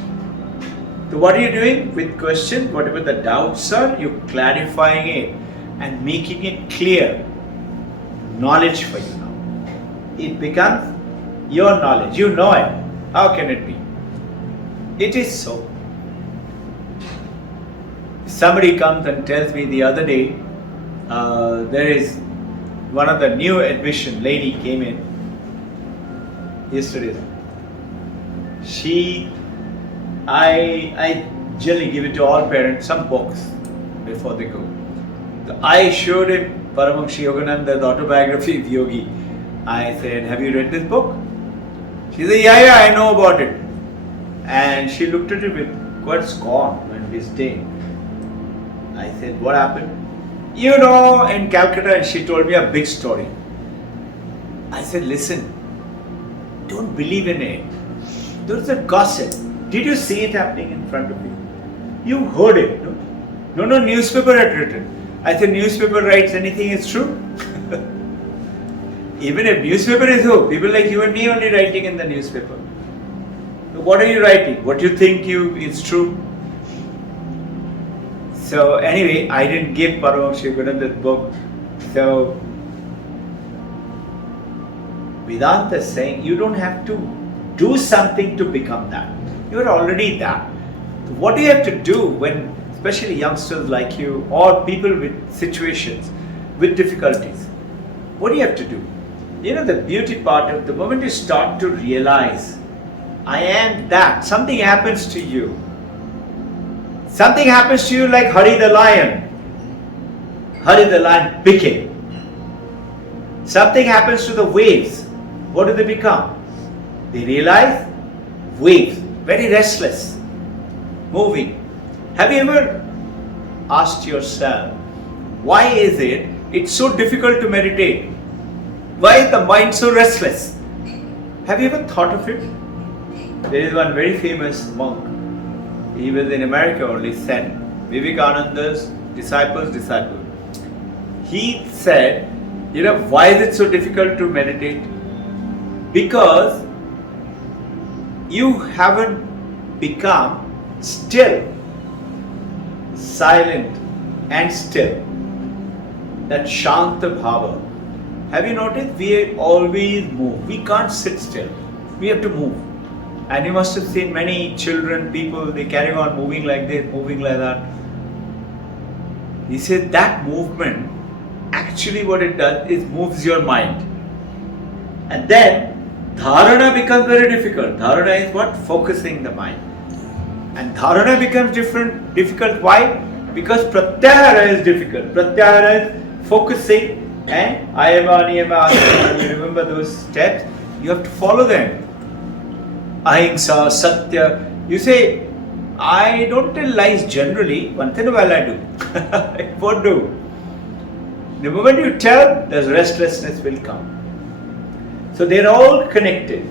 So what are you doing with questions? Whatever the doubts are, you're clarifying it and making it clear. Knowledge for you now. It becomes your knowledge. You know it. How can it be? It is so. Somebody comes and tells me the other day, there is one of the new admission lady came in yesterday. I generally give it to all parents, some books before they go. I showed him Paramahansa Yogananda's autobiography of Yogi. I said, have you read this book? She said, yeah, I know about it. And she looked at it with quite scorn and disdain. I said, what happened? You know, in Calcutta, and she told me a big story. I said, listen, don't believe in it. There's a gossip. Did you see it happening in front of you? You heard it, no? No, newspaper had written. I said, newspaper writes anything is true? Even if newspaper is who? People like you and me only writing in the newspaper. So what are you writing? What you think is true? So anyway, I didn't give Paramahansa Yogananda's book. So Vedanta is saying you don't have to do something to become that. You are already that. What do you have to do when, especially youngsters like you or people with situations, with difficulties? What do you have to do? You know, the beauty part of the moment you start to realize, I am that. Something happens to you. Something happens to you like Hari the lion. Hari the lion became. Something happens to the waves. What do they become? They realize waves, very restless, moving. Have you ever asked yourself, why is it's so difficult to meditate? Why is the mind so restless? Have you ever thought of it? There is one very famous monk. He was in America only, said, Vivekananda's disciple. He said, you know, why is it so difficult to meditate? Because you haven't become still, silent and still. That Shanta Bhava. Have you noticed? We always move. We can't sit still. We have to move. And you must have seen many children, people, they carry on moving like this, moving like that. He said that movement, actually what it does is moves your mind. And then dharana becomes very difficult. Dharana is what? Focusing the mind. And dharana becomes difficult. Why? Because pratyahara is difficult. Pratyahara is focusing and ayama, niyama, asana. You remember those steps? You have to follow them. Ahimsa, Satya. You say, I don't tell lies generally. Once in a while I do. It won't do. The moment you tell, the restlessness will come. So they're all connected.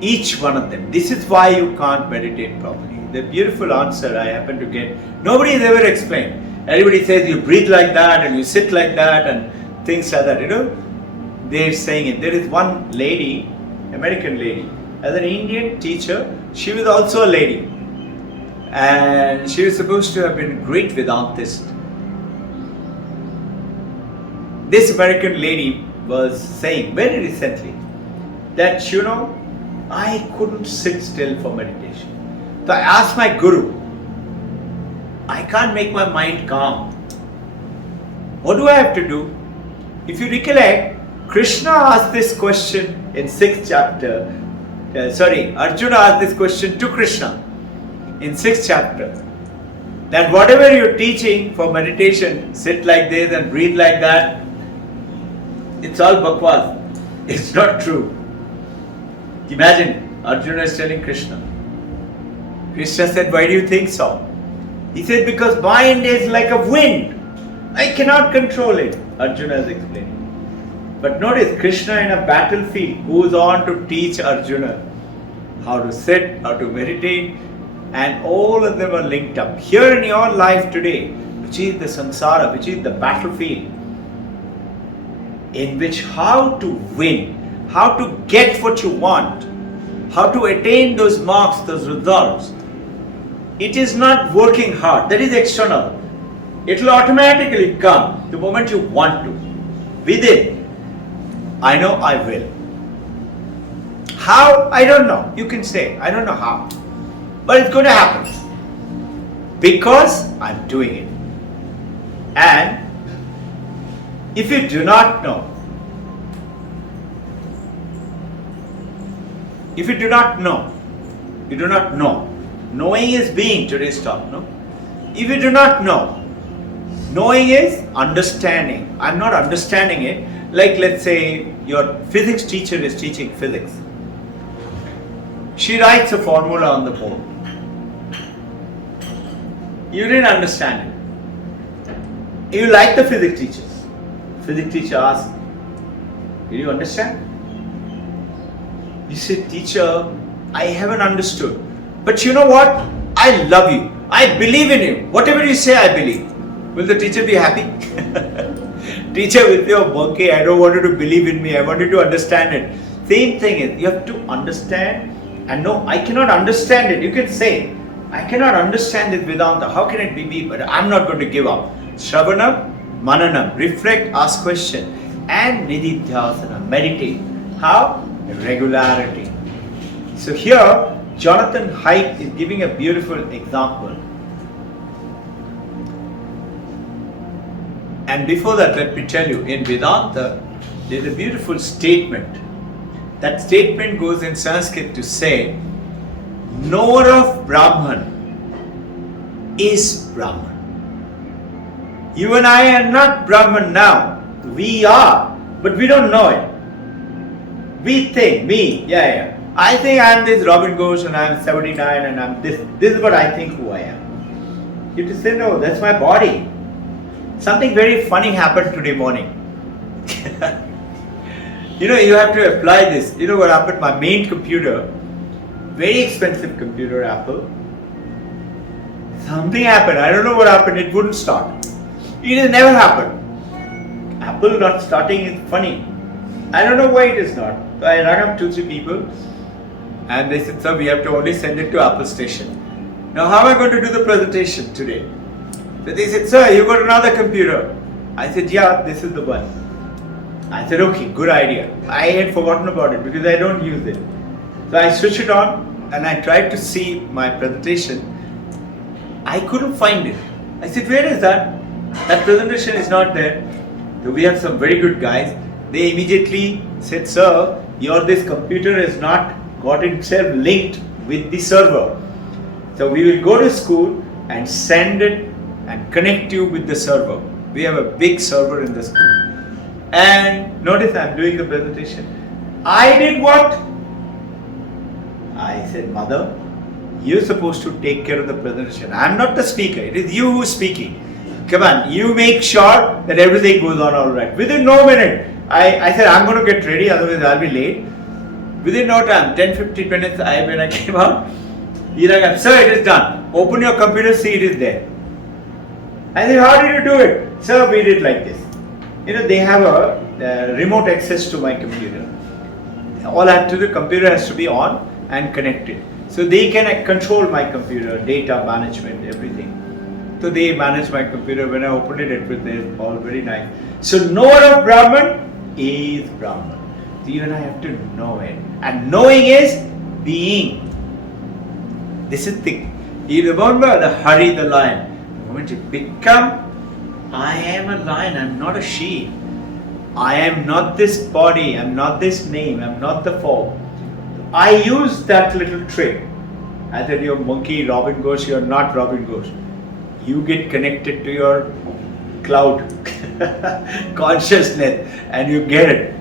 Each one of them. This is why you can't meditate properly. The beautiful answer I happen to get, nobody has ever explained. Everybody says you breathe like that and you sit like that and things like that. You know, they're saying it. There is one lady, American lady, as an Indian teacher, she was also a lady. And she was supposed to have been a great Vedantist. This American lady was saying very recently that, you know, I couldn't sit still for meditation. So I asked my guru, I can't make my mind calm. What do I have to do? If you recollect, Krishna asked this question in 6th chapter. Arjuna asked this question to Krishna in 6th chapter. That whatever you're teaching for meditation, sit like this and breathe like that, it's all bakwas. It's not true. Imagine, Arjuna is telling Krishna. Krishna said, why do you think so? He said, because mind is like a wind. I cannot control it. Arjuna is explaining. But notice Krishna in a battlefield goes on to teach Arjuna how to sit, how to meditate, and all of them are linked up. Here in your life today, which is the samsara, which is the battlefield, in which how to win, how to get what you want, how to attain those marks, those results. It is not working hard, that is external. It will automatically come the moment you want to. Within, I know I will. How? I don't know. You can say, I don't know how. But it's going to happen. Because I'm doing it. And if you do not know, you do not know. Knowing is being, today's talk, no? If you do not know, knowing is understanding. I'm not understanding it. Like let's say your physics teacher is teaching physics. She writes a formula on the board. You didn't understand it. You like the physics teachers. Physics teacher asks, did you understand? You say, teacher, I haven't understood. But you know what? I love you. I believe in you. Whatever you say, I believe. Will the teacher be happy? Teacher will say, oh, okay, I don't want you to believe in me. I want you to understand it. Same thing is, you have to understand and no, I cannot understand it. You can say, I cannot understand this Vedanta. How can it be me? But I'm not going to give up. Shravanam, Mananam, reflect, ask question, and Nididhyasana, meditate. How? Regularity. So here, Jonathan Haidt is giving a beautiful example. And before that, let me tell you, in Vedanta, there is a beautiful statement. That statement goes in Sanskrit to say, knower of Brahman is Brahman. You and I are not Brahman now. We are, but we don't know it. We think, I think I am this Robbin Ghosh and I am 79 and I am this. This is what I think who I am. You have to say, no, that's my body. Something very funny happened today morning. You know, you have to apply this. You know what happened? My main computer, very expensive computer, Apple. Something happened. I don't know what happened. It wouldn't start. It has never happened. Apple not starting is funny. I don't know why it is not. So I rang up 2-3 people and they said, sir, we have to only send it to Apple station. Now how am I going to do the presentation today? So they said, sir, you got another computer. I said, yeah, this is the one. I said, okay, good idea. I had forgotten about it because I don't use it. So I switched it on and I tried to see my presentation. I couldn't find it. I said, where is that? That presentation is not there. So we have some very good guys. They immediately said, sir, this computer is not got itself linked with the server. So we will go to school and send it and connect you with the server. We have a big server in the school. And notice I'm doing the presentation. I did what? I said, mother, you're supposed to take care of the presentation. I'm not the speaker. It is you who's speaking. Come on, you make sure that everything goes on all right. Within no minute, I said, I'm going to get ready, otherwise I'll be late. Within no time, 10-15 minutes, when I came out, he rang up, sir, it is done. Open your computer, see it is there. I said, how did you do it? Sir, we did like this. You know, they have a remote access to my computer. All I have to do, the computer has to be on and connected. So they can control my computer, data management, everything. So they manage my computer. When I open it, it was there, all very nice. So knower of Brahman is Brahman. So you and I have to know it. And knowing is being. This is the, you remember the Hari the lion. The moment you become, I am a lion, I am not a sheep. I am not this body, I am not this name, I am not the form. I use that little trick. I said, you're monkey, Robbin Ghosh, you're not Robbin Ghosh. You get connected to your cloud consciousness and you get it.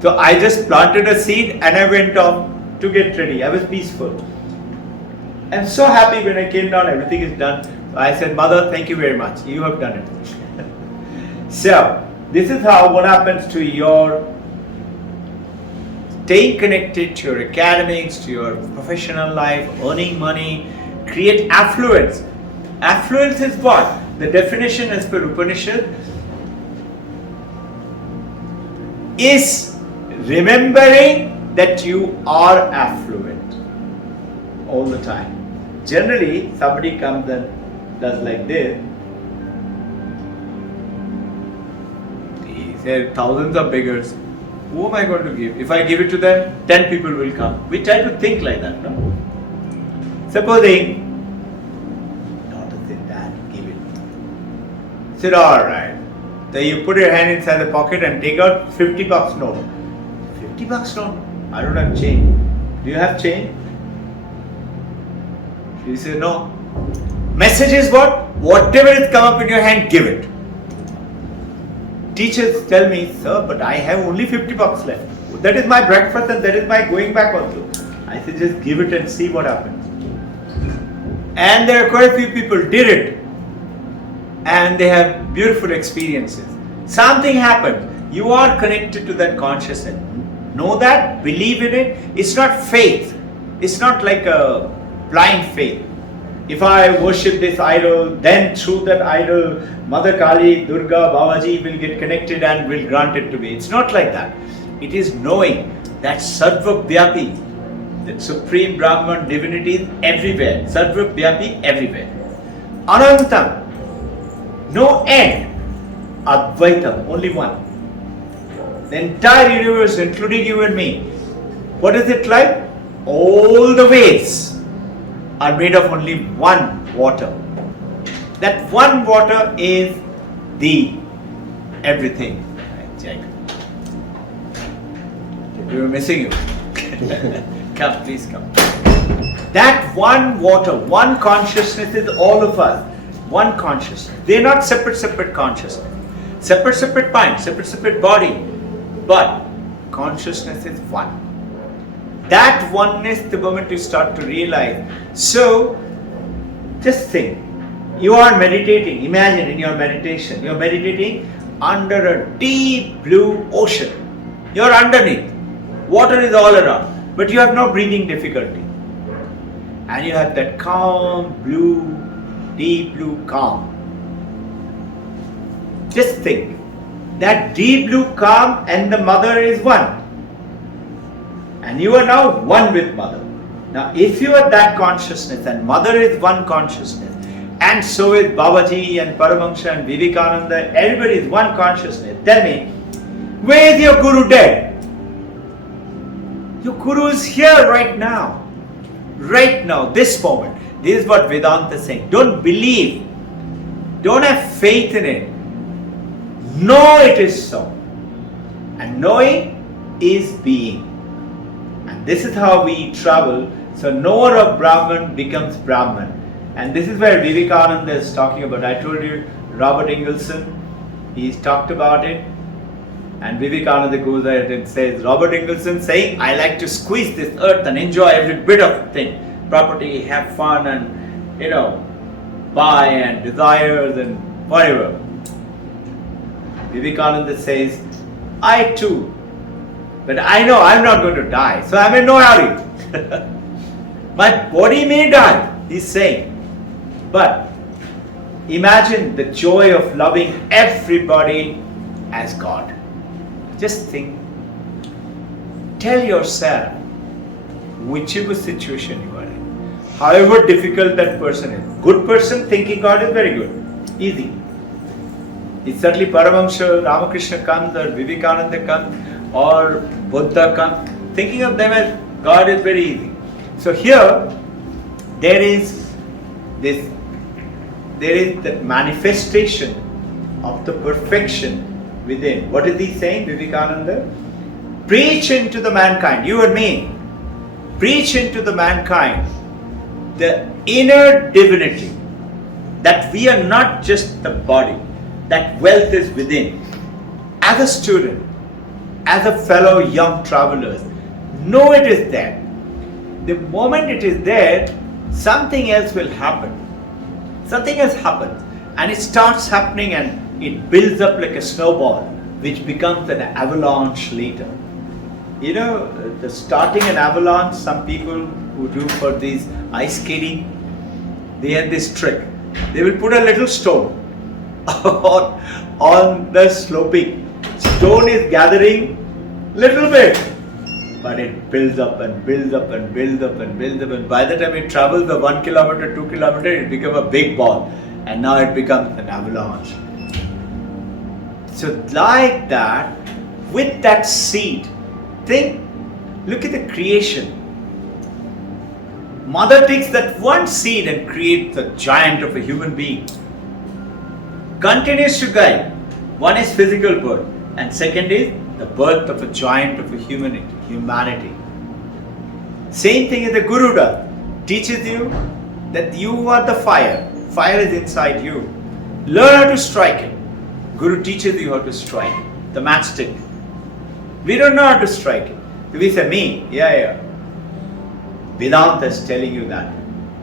So I just planted a seed and I went off to get ready. I was peaceful. I'm so happy when I came down, everything is done. So I said, mother, thank you very much. You have done it. So, this is how what happens to your staying connected to your academics, to your professional life, earning money, create affluence. Affluence is what? The definition as per Upanishad is remembering that you are affluent all the time. Generally, somebody comes and does like this. There are thousands of beggars. Who am I going to give? If I give it to them, 10 people will come. We try to think like that, no? Supposing, daughter said, Dad, give it. Said, alright. Then you put your hand inside the pocket and take out 50 bucks note. 50 bucks note? I don't have change. Do you have change? You say, no. Message is what? Whatever is come up in your hand, give it. Teachers tell me, sir, but I have only 50 bucks left. That is my breakfast and that is my going back also. I said, just give it and see what happens. And there are quite a few people did it. And they have beautiful experiences. Something happened. You are connected to that consciousness. Know that, believe in it. It's not faith. It's not like a blind faith. If I worship this idol, then through that idol, Mother Kali, Durga, Babaji will get connected and will grant it to me. It's not like that. It is knowing that Sarva Vyapi, that Supreme Brahman divinity is everywhere. Sarva Vyapi everywhere. Anantam, no end. Advaitam, only one. The entire universe, including you and me. What is it like? All the waves are made of only one water. That one water is the everything. Check. We were missing you. Come, please come. That one water, one consciousness is all of us. One consciousness. They are not separate consciousness. Separate mind, separate body. But consciousness is one. That oneness, the moment you start to realize. So, just think. You are meditating. Imagine in your meditation, you are meditating under a deep blue ocean. You are underneath. Water is all around. But you have no breathing difficulty. And you have that calm, blue, deep blue calm. Just think. That deep blue calm and the mother is one. And you are now one with mother. Now if you are that consciousness and mother is one consciousness, and so is Babaji and Paramahansa and Vivekananda, everybody is one consciousness. Tell me, where is your Guru dead? Your Guru is here right now. Right now, this moment. This is what Vedanta is saying. Don't believe. Don't have faith in it. Know it is so. And knowing is being. And this is how we travel. So knower of Brahman becomes Brahman. And this is where Vivekananda is talking about. I told you, Robert Ingleson, he's talked about it. And Vivekananda goes ahead and says, Robert Ingleson saying, I like to squeeze this earth and enjoy every bit of thing. Property, have fun and, buy and desires and whatever. Vivekananda says, I too, but I know I'm not going to die, so I'm in no hurry. My body may die, he's saying. But imagine the joy of loving everybody as God. Just think. Tell yourself, whichever situation you are in, however difficult that person is. Good person, thinking God is very good. Easy. It's certainly Paramahansa, Ramakrishna comes or Vivekananda comes or Buddha comes. Thinking of them as God is very easy. So here, there is the manifestation of the perfection within. What is he saying, Vivekananda? Preach into the mankind, you and me. Preach into the mankind the inner divinity. That we are not just the body. That wealth is within. As a student, as a fellow young travelers, know it is there. The moment it is there, something else will happen. Something else happens. And it starts happening and it builds up like a snowball, which becomes an avalanche later. The starting an avalanche, some people who do for these ice skating, they have this trick. They will put a little stone on the sloping. Stone is gathering little bit, but it builds up and builds up and builds up and builds up, and by the time it travels the 1 kilometer, 2 kilometer, it becomes a big ball, and now it becomes an avalanche. So like that, with that seed, look at the creation. Mother takes that one seed and creates the giant of a human being. Continues to guide. One is physical birth, and second is the birth of a giant of a humanity. Same thing as the Guru does. Teaches you that you are the fire. Fire is inside you. Learn how to strike it. Guru teaches you how to strike the matchstick. We don't know how to strike it. We say, me, yeah. Vedanta is telling you that.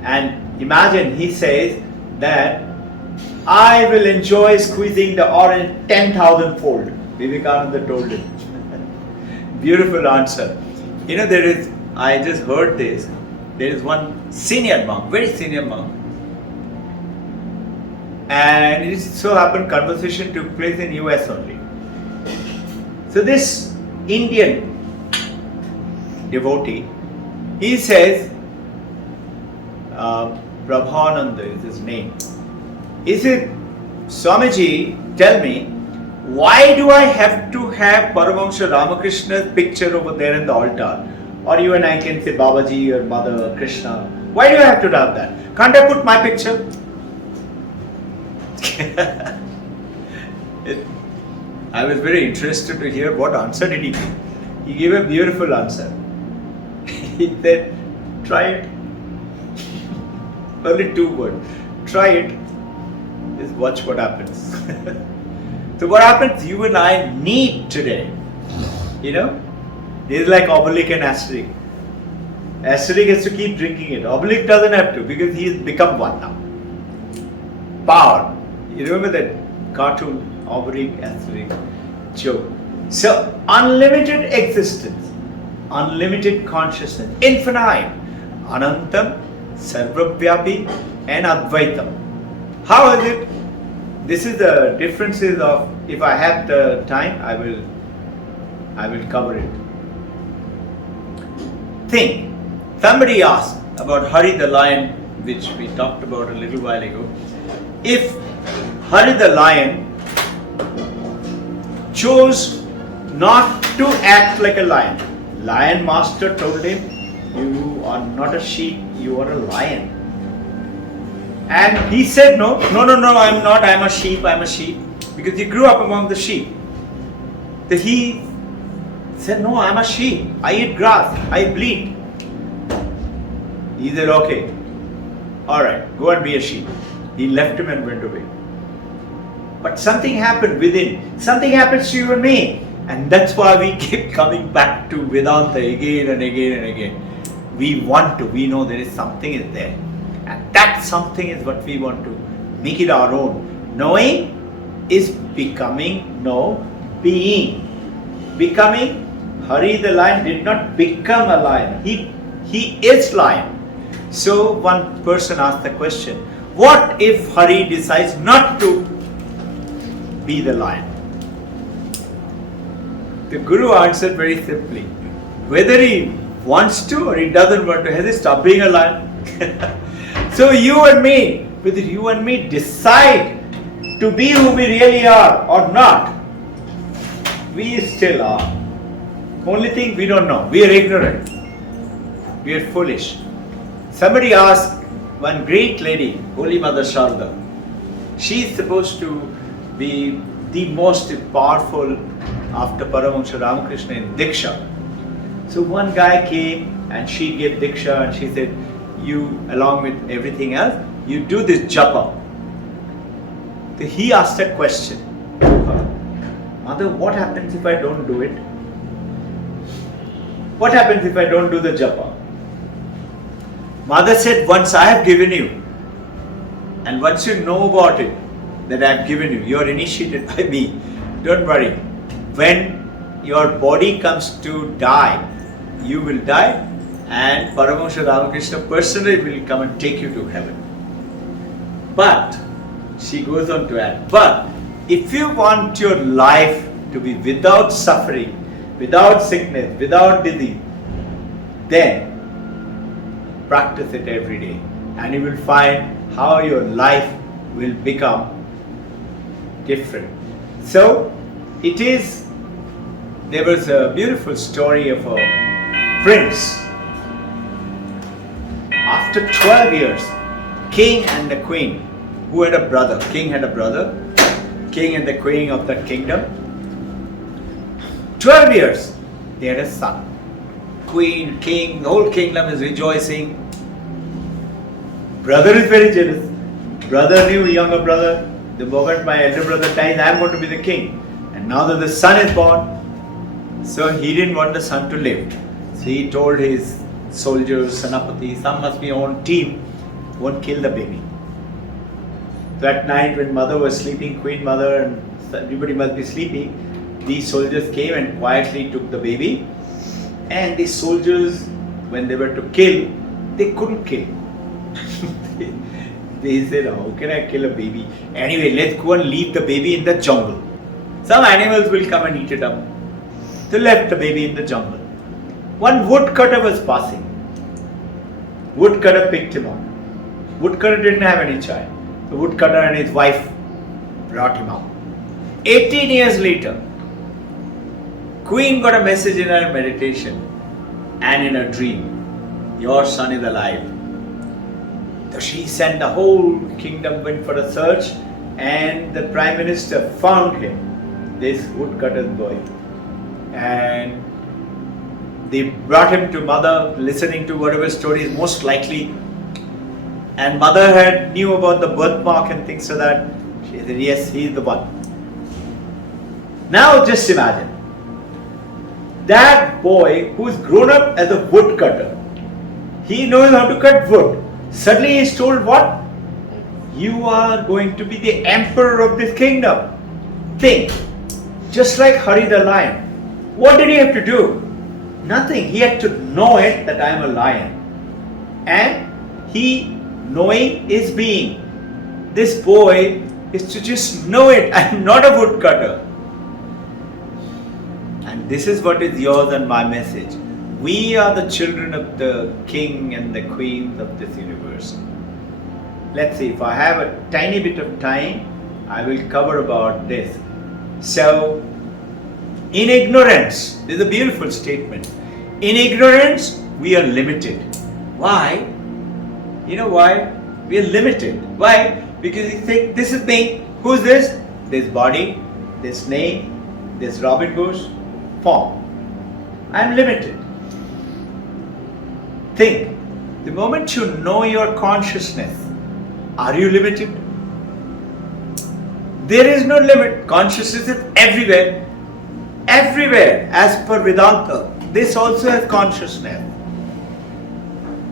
And imagine he says that I will enjoy squeezing the orange 10,000 fold. Vivekananda told him. Beautiful answer. I just heard this. There is one senior monk, very senior monk. And it so happened conversation took place in US only. So this Indian devotee, he says, Prabhananda is his name. He said, Swamiji, tell me, why do I have to have Paramahansa Ramakrishna's picture over there in the altar? Or you and I can say Babaji or Mother or Krishna. Why do I have to have that? Can't I put my picture? I was very interested to hear what answer did he give. He gave a beautiful answer. He said, try it. Only 2 words. Try it. Just watch what happens. So what happens you and I need today? This is like Obelix and Asterix. Asterix has to keep drinking it. Obelix doesn't have to because he has become one now. Power. You remember that cartoon, Obelix, Asterix joke? So, unlimited existence, unlimited consciousness, infinite, Anantam, Sarvavyapi and Advaitam. How is it? This is the differences of, if I have the time, I will cover it. Think, somebody asked about Hari the lion, which we talked about a little while ago. If Hari the lion chose not to act like a lion, lion master told him, you are not a sheep, you are a lion. And he said, no, I'm not, I'm a sheep, because he grew up among the sheep. So he said, no, I'm a sheep, I eat grass, I bleed. He said, okay, alright, go and be a sheep. He left him and went away. But something happened within, something happens to you and me. And that's why we keep coming back to Vedanta again and again and again. We know there is something is there. And that something is what we want to make it our own. Knowing is becoming, being. Becoming, Hari the lion did not become a lion. He is lion. So one person asked the question, what if Hari decides not to be the lion? The Guru answered very simply, whether he wants to or he doesn't want to, has he stopped being a lion? So you and me, whether you and me decide to be who we really are or not, we still are. Only thing we don't know, we are ignorant, we are foolish. Somebody asked one great lady, Holy Mother Sharda, she is supposed to be the most powerful after Paramahansa Ramakrishna in Diksha. So one guy came and she gave Diksha and she said, you, along with everything else, you do this japa. So he asked a question, Mother, what happens if I don't do it? What happens if I don't do the japa? Mother said, once I have given you, and once you know about it, that I have given you, you are initiated by me, don't worry. When your body comes to die, you will die, and Paramahansa Ramakrishna personally will come and take you to heaven. But, she goes on to add, but if you want your life to be without suffering, without sickness, without disease, then practice it every day, and you will find how your life will become different. So, there was a beautiful story of a prince. After 12 years, king and the queen, who had a brother, king and the queen of that kingdom, 12 years, they had a son. Queen, king, the whole kingdom is rejoicing. Brother is very jealous. Brother knew, younger brother, the moment my elder brother dies, I am going to be the king. And now that the son is born, so he didn't want the son to live. So he told his soldiers, Senapati, some must be on team, won't kill the baby. That night when mother was sleeping, queen mother, and everybody must be sleeping, these soldiers came and quietly took the baby. And these soldiers, when they were to kill, they couldn't kill. They said, how can I kill a baby? Anyway, let's go and leave the baby in the jungle. Some animals will come and eat it up. They left the baby in the jungle. One woodcutter was passing. Woodcutter picked him up. Woodcutter didn't have any child. The woodcutter and his wife brought him out. 18 years later, Queen got a message in her meditation and in her dream. Your son is alive. So she sent the whole kingdom, went for a search, and the Prime Minister found him, this woodcutter's boy. And they brought him to mother, listening to whatever stories most likely. And mother knew about the birthmark and things like that. She said, yes, he is the one. Now just imagine, that boy who's grown up as a woodcutter, he knows how to cut wood. Suddenly he is told what? You are going to be the emperor of this kingdom. Think, just like Hari the lion. What did he have to do? Nothing. He had to know it that I am a lion. And he, knowing is being. This boy is to just know it. I am not a woodcutter. And this is what is yours and my message. We are the children of the king and the queens of this universe. Let's see, if I have a tiny bit of time, I will cover about this. So, in ignorance, this is a beautiful statement. In ignorance, we are limited. Why? You know why? We are limited. Why? Because you think, this is me. Who's this? This body, this name, this Robbin Ghosh, form. I am limited. Think, the moment you know your consciousness, are you limited? There is no limit. Consciousness is everywhere. Everywhere, as per Vedanta. This also has consciousness.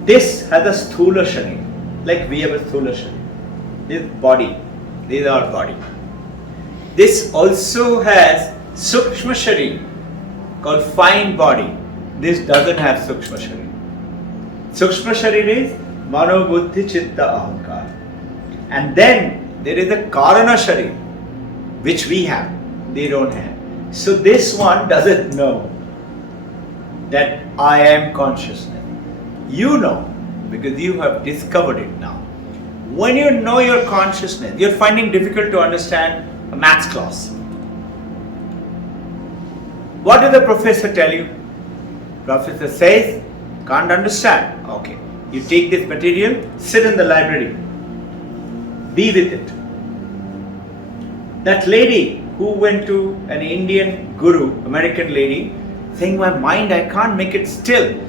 This has a sthula sharir, like we have a sthula sharir. This body, this is our body. This also has sukshma sharir, called fine body. This doesn't have sukshma sharir. Sukshma sharir is mano buddhi chitta ahankar. And then there is a karana sharir, which we have, they don't have. So this one doesn't know that I am consciousness. You know, because you have discovered it now. When you know your consciousness, you're finding difficult to understand a maths class. What did the professor tell you? Professor says, can't understand. Okay, you take this material, sit in the library, be with it. That lady who went to an Indian guru, American lady, saying, my mind, I can't make it still.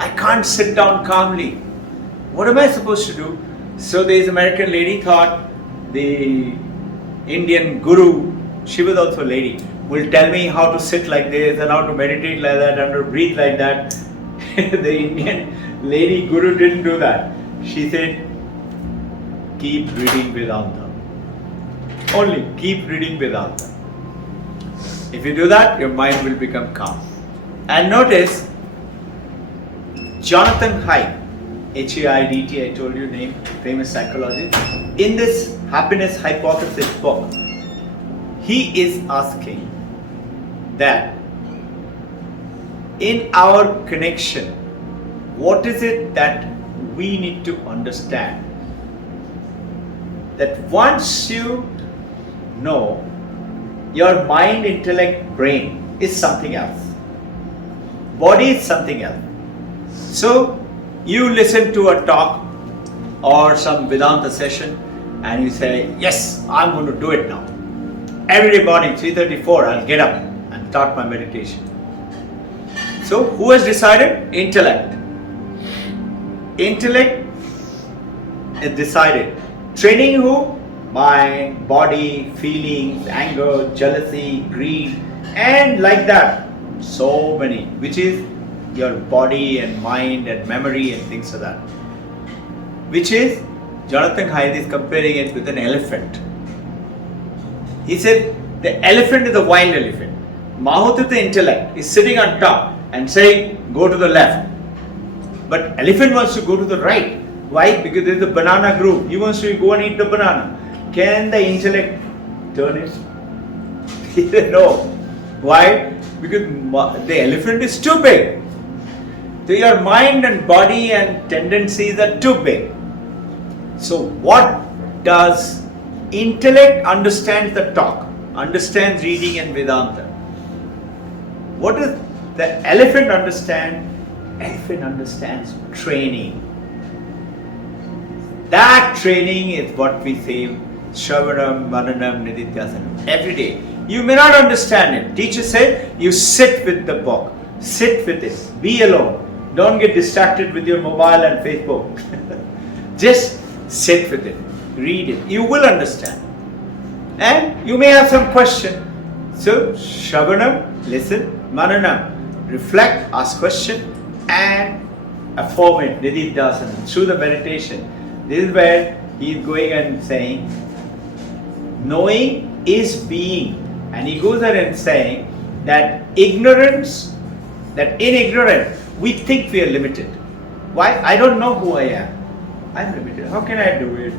I can't sit down calmly. What am I supposed to do? So this American lady thought the Indian guru, she was also a lady, will tell me how to sit like this and how to meditate like that and to breathe like that. The Indian lady guru didn't do that. She said, keep reading Vedanta. Only keep reading Vedanta. If you do that, your mind will become calm. And notice, Jonathan Haidt, Haidt, I told you name, famous psychologist, in this happiness hypothesis book, he is asking that in our connection, what is it that we need to understand? That once you know, your mind, intellect, brain is something else. Body is something else. So you listen to a talk or some Vedanta session and you say, yes, I'm going to do it now. Every morning, 3:34, I'll get up and start my meditation. So who has decided? Intellect. Intellect is decided. Training who? Mind, body, feelings, anger, jealousy, greed, and like that. So many, which is your body and mind and memory and things like that. Which is, Jonathan Haidt is comparing it with an elephant. He said, the elephant is a wild elephant. Mahut, the intellect, is sitting on top and saying, go to the left. But elephant wants to go to the right. Why? Because there is a banana grove. He wants to go and eat the banana. Can the intellect turn it? He said no. Why? Because the elephant is too big. So your mind and body and tendencies are too big. So what does intellect understands the talk, understands reading and Vedanta. What does the elephant understand? Elephant understands training. That training is what we say Shravanam, Mananam, Nididhyasanam. Every day. You may not understand it. Teacher said, you sit with the book. Sit with it. Be alone. Don't get distracted with your mobile and Facebook. Just sit with it. Read it. You will understand. And you may have some question. So, Shravanam, listen. Mananam, reflect, ask question, and affirm it. Nididhyasanam. Through the meditation. This is where he is going and saying, knowing is being. And he goes ahead and saying that ignorance, that in ignorance, we think we are limited. Why? I don't know who I am. I'm limited. How can I do it?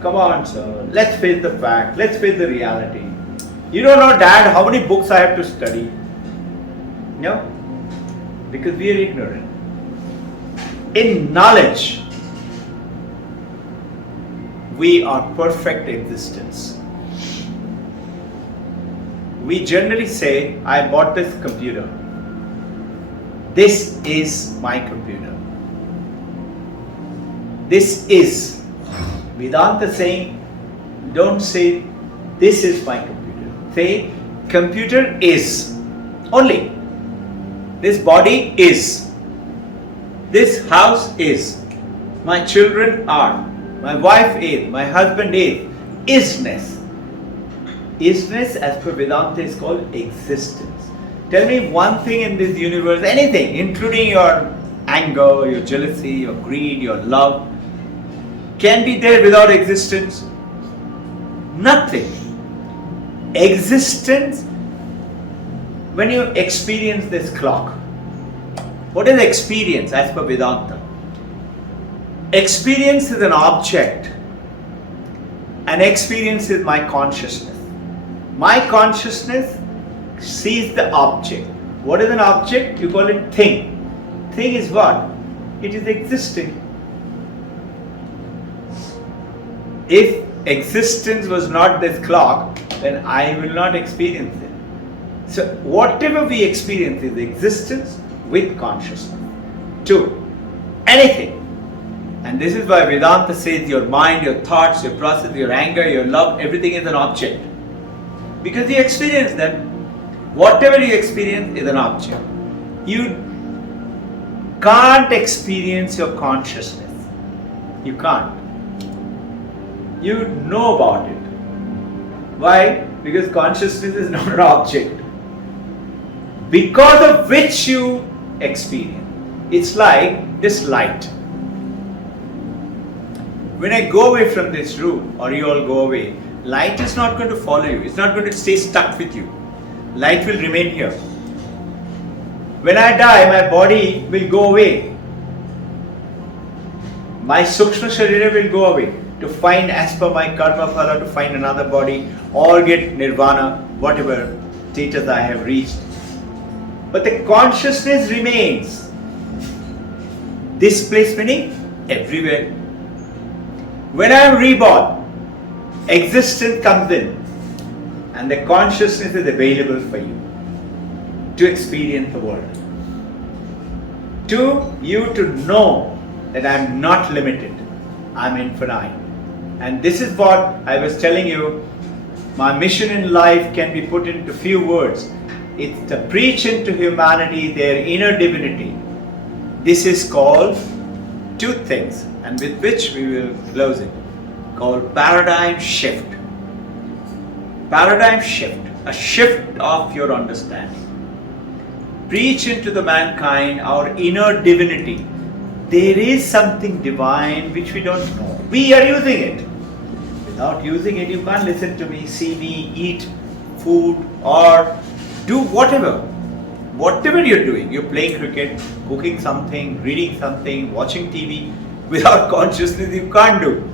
Come on, sir. Let's face the fact. Let's face the reality. You don't know, Dad, how many books I have to study? No. Because we are ignorant. In knowledge, we are perfect existence. We generally say, I bought this computer. This is my computer. This is. Vedanta saying, don't say, this is my computer. Say, computer is. Only. This body is. This house is. My children are. My wife is. My husband is. Isness. Isness, as per Vedanta, is called existence. Tell me one thing in this universe, anything, including your anger, your jealousy, your greed, your love, can be there without existence? Nothing. Existence, when you experience this clock, what is experience as per Vedanta? Experience is an object, and experience is my consciousness. My consciousness sees the object. What is an object? You call it thing. Thing is what? It is existing. If existence was not this clock, then I will not experience it. So whatever we experience is existence with consciousness. 2. Anything. And this is why Vedanta says your mind, your thoughts, your process, your anger, your love, everything is an object. Because you experience them. Whatever you experience is an object. You can't experience your consciousness. You can't. You know about it. Why? Because consciousness is not an object. Because of which you experience. It's like this light. When I go away from this room, or you all go away, light is not going to follow you. It's not going to stay stuck with you. Light will remain here. When I die, my body will go away. My Sukshma Sharira will go away to find, as per my karma phala, to find another body or get nirvana, whatever status I have reached. But the consciousness remains. This place meaning everywhere. When I am reborn, existence comes in and the consciousness is available for you to experience the world. To you to know that I am not limited, I am infinite. And this is what I was telling you, my mission in life can be put into few words. It's to preach into humanity their inner divinity. This is called two things, and with which we will close it, called paradigm shift. Paradigm shift, a shift of your understanding. Preach into the mankind our inner divinity. There is something divine which we don't know. We are using it. Without using it, you can't listen to me, see me, eat food, or do whatever. Whatever you're doing, you're playing cricket, cooking something, reading something, watching TV, without consciousness you can't do.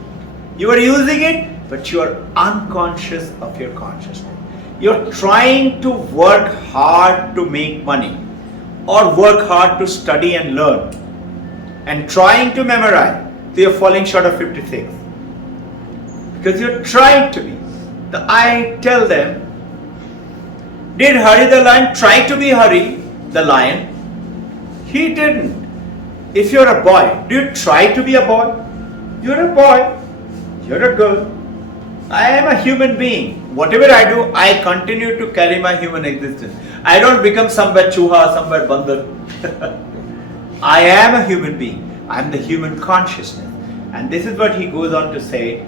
You are using it, but you are unconscious of your consciousness. You're trying to work hard to make money, or work hard to study and learn, and trying to memorize, so you're falling short of 56. Because you're trying to be. I tell them, did Hari the lion try to be Hari the lion? He didn't. If you're a boy, do you try to be a boy? You're a boy. You're a girl. I am a human being. Whatever I do, I continue to carry my human existence. I don't become somewhere chuha, somewhere bandar. I am a human being. I am the human consciousness. And this is what he goes on to say.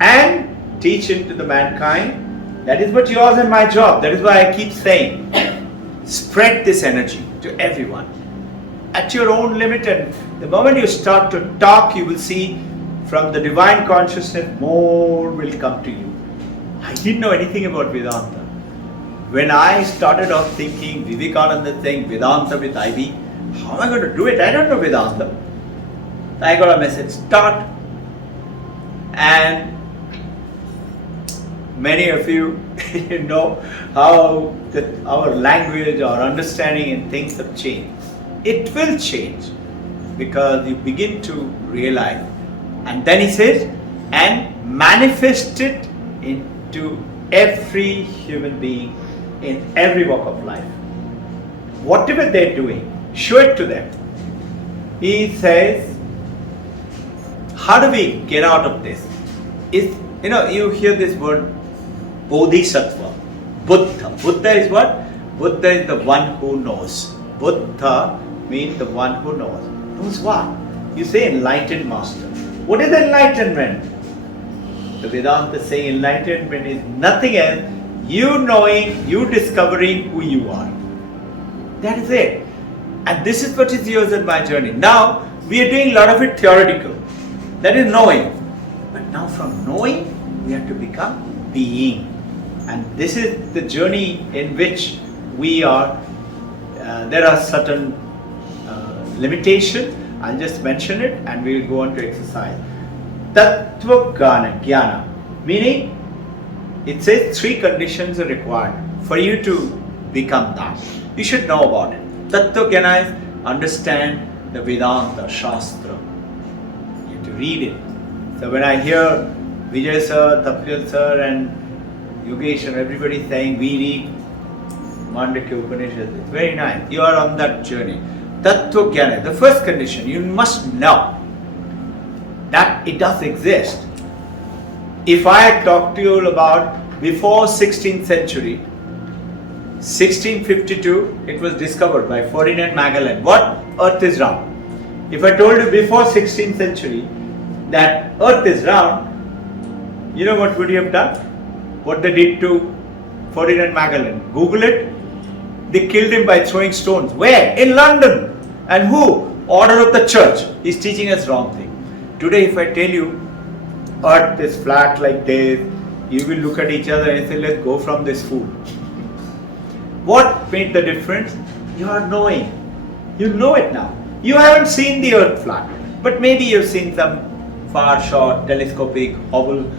And teach into the mankind. That is what yours and my job. That is why I keep saying, spread this energy to everyone at your own limit. And the moment you start to talk, you will see from the divine consciousness, more will come to you. I didn't know anything about Vedanta. When I started off thinking, Vivekananda saying Vedanta with IB, how am I going to do it? I don't know Vedanta. I got a message, start. And many of you know how our language, our understanding and things have changed. It will change because you begin to realize. And then he says, and manifest it into every human being in every walk of life. Whatever they're doing, show it to them. He says, how do we get out of this? You hear this word Bodhisattva, Buddha. Buddha is what? Buddha is the one who knows. Buddha means the one who knows. Knows what? You say enlightened master. What is enlightenment? The Vedanta saying enlightenment is nothing else. You knowing, you discovering who you are. That is it. And this is what is yours and my journey. Now, we are doing a lot of it theoretical. That is knowing. But now from knowing, we have to become being. And this is the journey in which we are. There are certain limitations. I'll just mention it and we will go on to exercise. Tattva Jnana, meaning it says 3 conditions are required for you to become that. You should know about it. Tattva Jnana is understand the Vedanta, Shastra. You have to read it. So when I hear Vijay sir, Tapil sir and Yogesh and everybody saying we read Mandakya Upanishad, it's very nice. You are on that journey. Tattva Jnana, the first condition, you must know that it does exist. If I talk to you about before 16th century, 1652, it was discovered by Ferdinand Magellan. What? Earth is round. If I told you before 16th century that Earth is round, you know what would you have done? What they did to Ferdinand Magellan? Google it. They killed him by throwing stones. Where? In London. And who? Order of the church. He's teaching us wrong thing. Today if I tell you Earth is flat like this, you will look at each other and say, let's go from this food. What made the difference? You are knowing. You know it now. You haven't seen the earth flat, but maybe you've seen some far short telescopic Hubble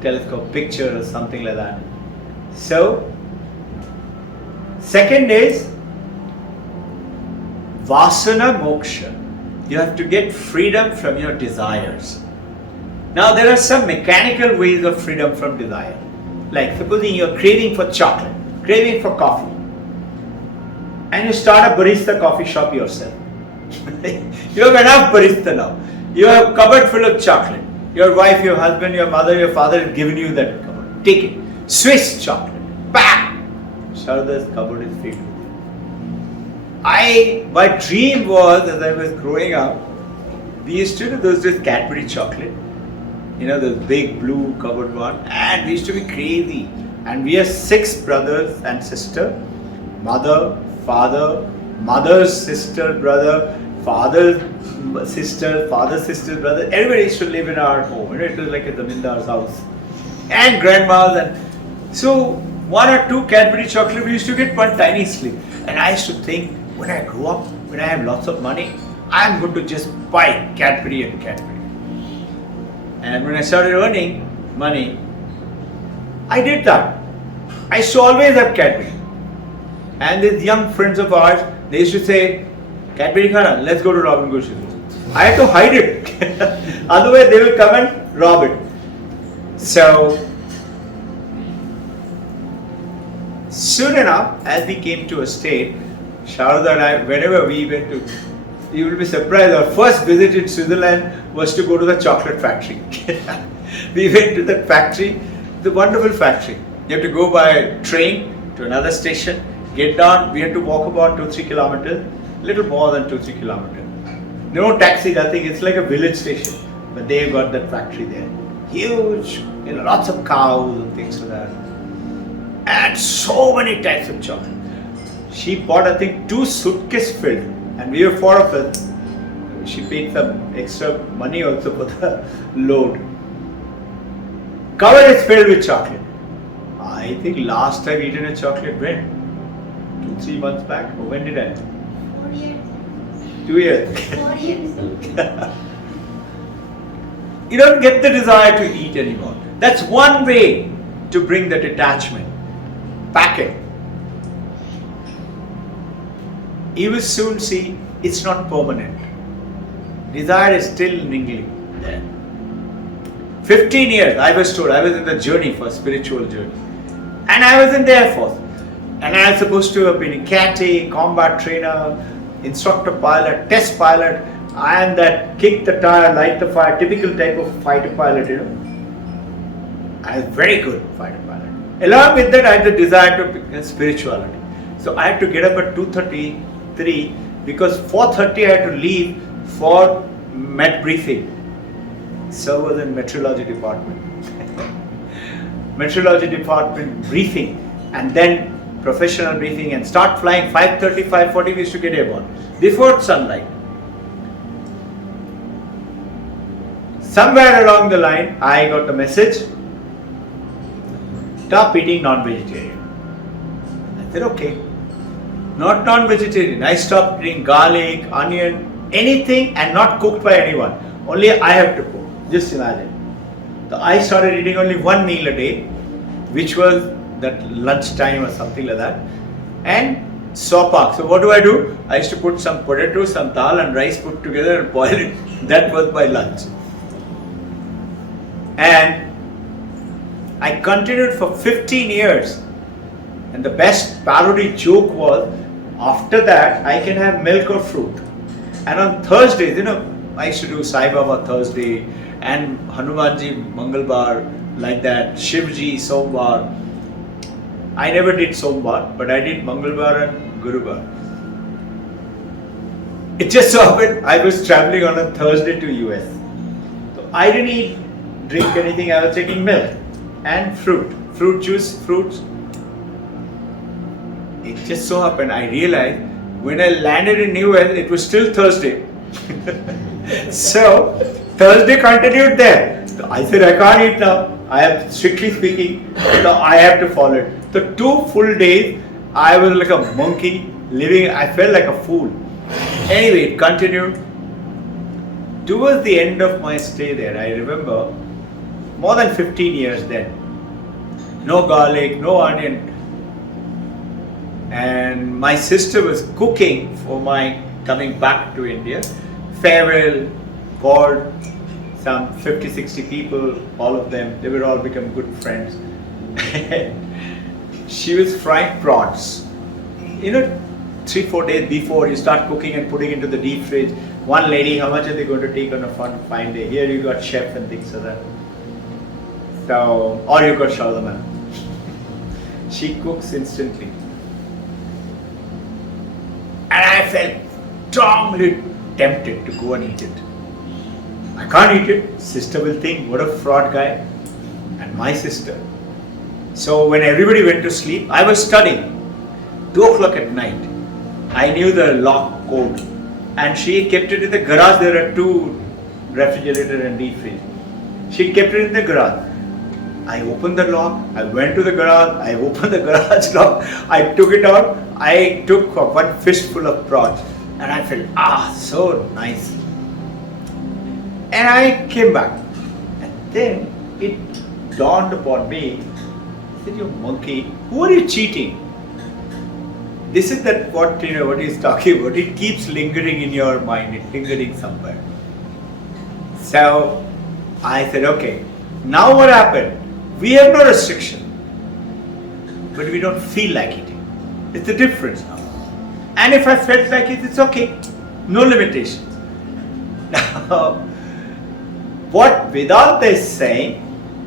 telescope picture or something like that. So, second is Vasana Moksha. You have to get freedom from your desires. Now there are some mechanical ways of freedom from desire. Like supposing you're craving for chocolate, craving for coffee, and you start a barista coffee shop yourself. You have enough barista now. You have a cupboard full of chocolate. Your wife, your husband, your mother, your father have given you that cupboard. Take it. Swiss chocolate. Bam! Sharada's cupboard is filled. My dream was, as I was growing up, we used to do those Cadbury chocolate. You know, those big blue covered one. And we used to be crazy. And we are 6 brothers and sister. Mother, father, mother's sister, brother, father's sister, father's sister, brother. Everybody used to live in our home. You know, it was like a zamindar's house. And grandmas. And so 1 or 2 Cadbury chocolate we used to get one tiny slip. And I used to think, when I grow up, when I have lots of money, I'm going to just buy Cadbury and Cadbury. And when I started earning money, I did that. I used to always have Cadbury. And these young friends of ours, they used to say, Cadbury khana, let's go to Robbin Ghosh's room. I had to hide it. Otherwise they will come and rob it. So, soon enough, as we came to a state, Sharada and I, whenever we went to, you will be surprised, our first visit in Switzerland was to go to the chocolate factory. We went to that factory, the wonderful factory. You have to go by train to another station, get down, we had to walk about 2-3 kilometers, little more than 2-3 kilometers. No taxi, nothing, it's like a village station. But they've got that factory there. Huge, lots of cows and things like that. And so many types of chocolate. She bought, I think, 2 suitcases filled, and we were 4 of us. She paid some extra money also for the load. Cover is filled with chocolate. I think last time eaten a chocolate when? 2-3 months back? Or when did I? 4 years. 2 years. 4 years. You don't get the desire to eat anymore. That's one way to bring that attachment. Pack it. You will soon see it's not permanent. Desire is still lingering there. 15 years I was told, I was in the journey for spiritual journey. And I was in the Air Force. And I was supposed to have been a CAT, combat trainer, instructor pilot, test pilot. I am that kick the tire, light the fire, typical type of fighter pilot, I was very good fighter pilot. Along with that, I had the desire to become spirituality. So I had to get up at 2:33 because 4:30 I had to leave for med briefing. So was in meteorology department. Meteorology department briefing, and then professional briefing, and start flying 5:30, 5:40 we used to get airborne before sunlight. Somewhere along the line, I got the message, stop eating non-vegetarian. I said, okay. Not non-vegetarian. I stopped eating garlic, onion, anything and not cooked by anyone. Only I have to cook. Just imagine. So I started eating only 1 meal a day, which was that lunch time or something like that. And sopak. So what do? I used to put some potato, some dal and rice put together and boil it. That was my lunch. And I continued for 15 years. And the best parody joke was, after that I can have milk or fruit. And on Thursdays, I used to do Sai Baba Thursday and Hanumanji Mangalbar, like that, Shivji Sombar. I never did Sombar, but I did Mangalbar and Gurubar. It just so happened I was traveling on a Thursday to US. So I didn't drink anything, I was taking milk and fruit juice, fruits. It just so happened I realized when I landed in US, it was still Thursday. So Thursday continued there. So I said, I can't eat now. I have, strictly speaking, I have to follow it. The 2 full days, I was like a monkey living, I felt like a fool. Anyway, it continued. Towards the end of my stay there, I remember, more than 15 years then, no garlic, no onion. And my sister was cooking for my coming back to India. Farewell, called some 50-60 people, all of them, they were all become good friends. She was frying prawns. 3-4 days before you start cooking and putting into the deep fridge. One lady, how much are they going to take on a fine day? Here you got chef and things like that. So, or you got Shalman. She cooks instantly. And I felt strongly tempted to go and eat it. I can't eat it. Sister will think, what a fraud guy. And my sister. So when everybody went to sleep, I was studying. 2 o'clock at night. I knew the lock code. And she kept it in the garage. There are 2 refrigerator and deep fridge. She kept it in the garage. I opened the lock. I went to the garage. I opened the garage lock. I took it out. I took one fistful of prawns. And I felt, so nice. And I came back. And then it dawned upon me, I said, you monkey, who are you cheating? This is that what he's talking about. It keeps lingering in your mind. It's lingering somewhere. So I said, okay, now what happened? We have no restriction, but we don't feel like eating. It's the difference now. And if I felt like it, it's okay. No limitations. Now, what Vedanta is saying,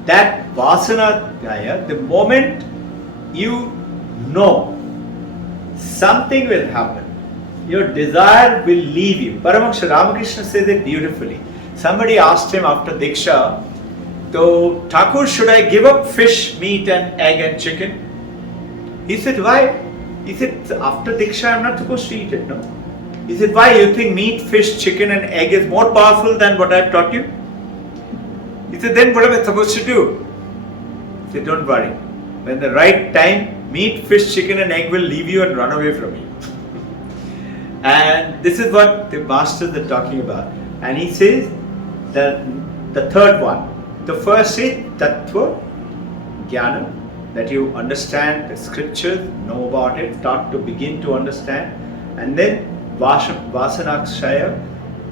that Vasana Gaya, the moment you know something will happen, your desire will leave you. Paramahansa Ramakrishna says it beautifully. Somebody asked him after Diksha, so Thakur, should I give up fish, meat and egg and chicken? He said, why? He said, after Diksha I'm not supposed to eat it, no? He said, why? You think meat, fish, chicken and egg is more powerful than what I've taught you? He said, then what am I supposed to do? He said, don't worry. When the right time, meat, fish, chicken and egg will leave you and run away from you. And this is what the masters are talking about. And he says that the third one. The first is Tattva, Jnana, that you understand the scriptures, know about it, start to begin to understand. And then Vasanakshaya,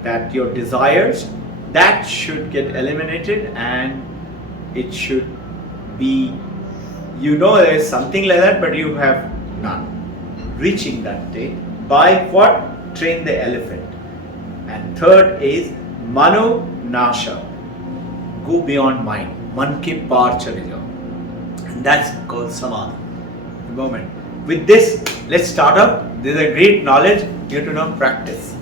that your desires, that should get eliminated and it should be, there is something like that, but you have none. Reaching that state by what? Train the elephant. And third is Mano Nasha. Go beyond mind. Man ke paar chale jao. And that's called Samadhi. The moment. With this, let's start up. This is a great knowledge. You have to now practice.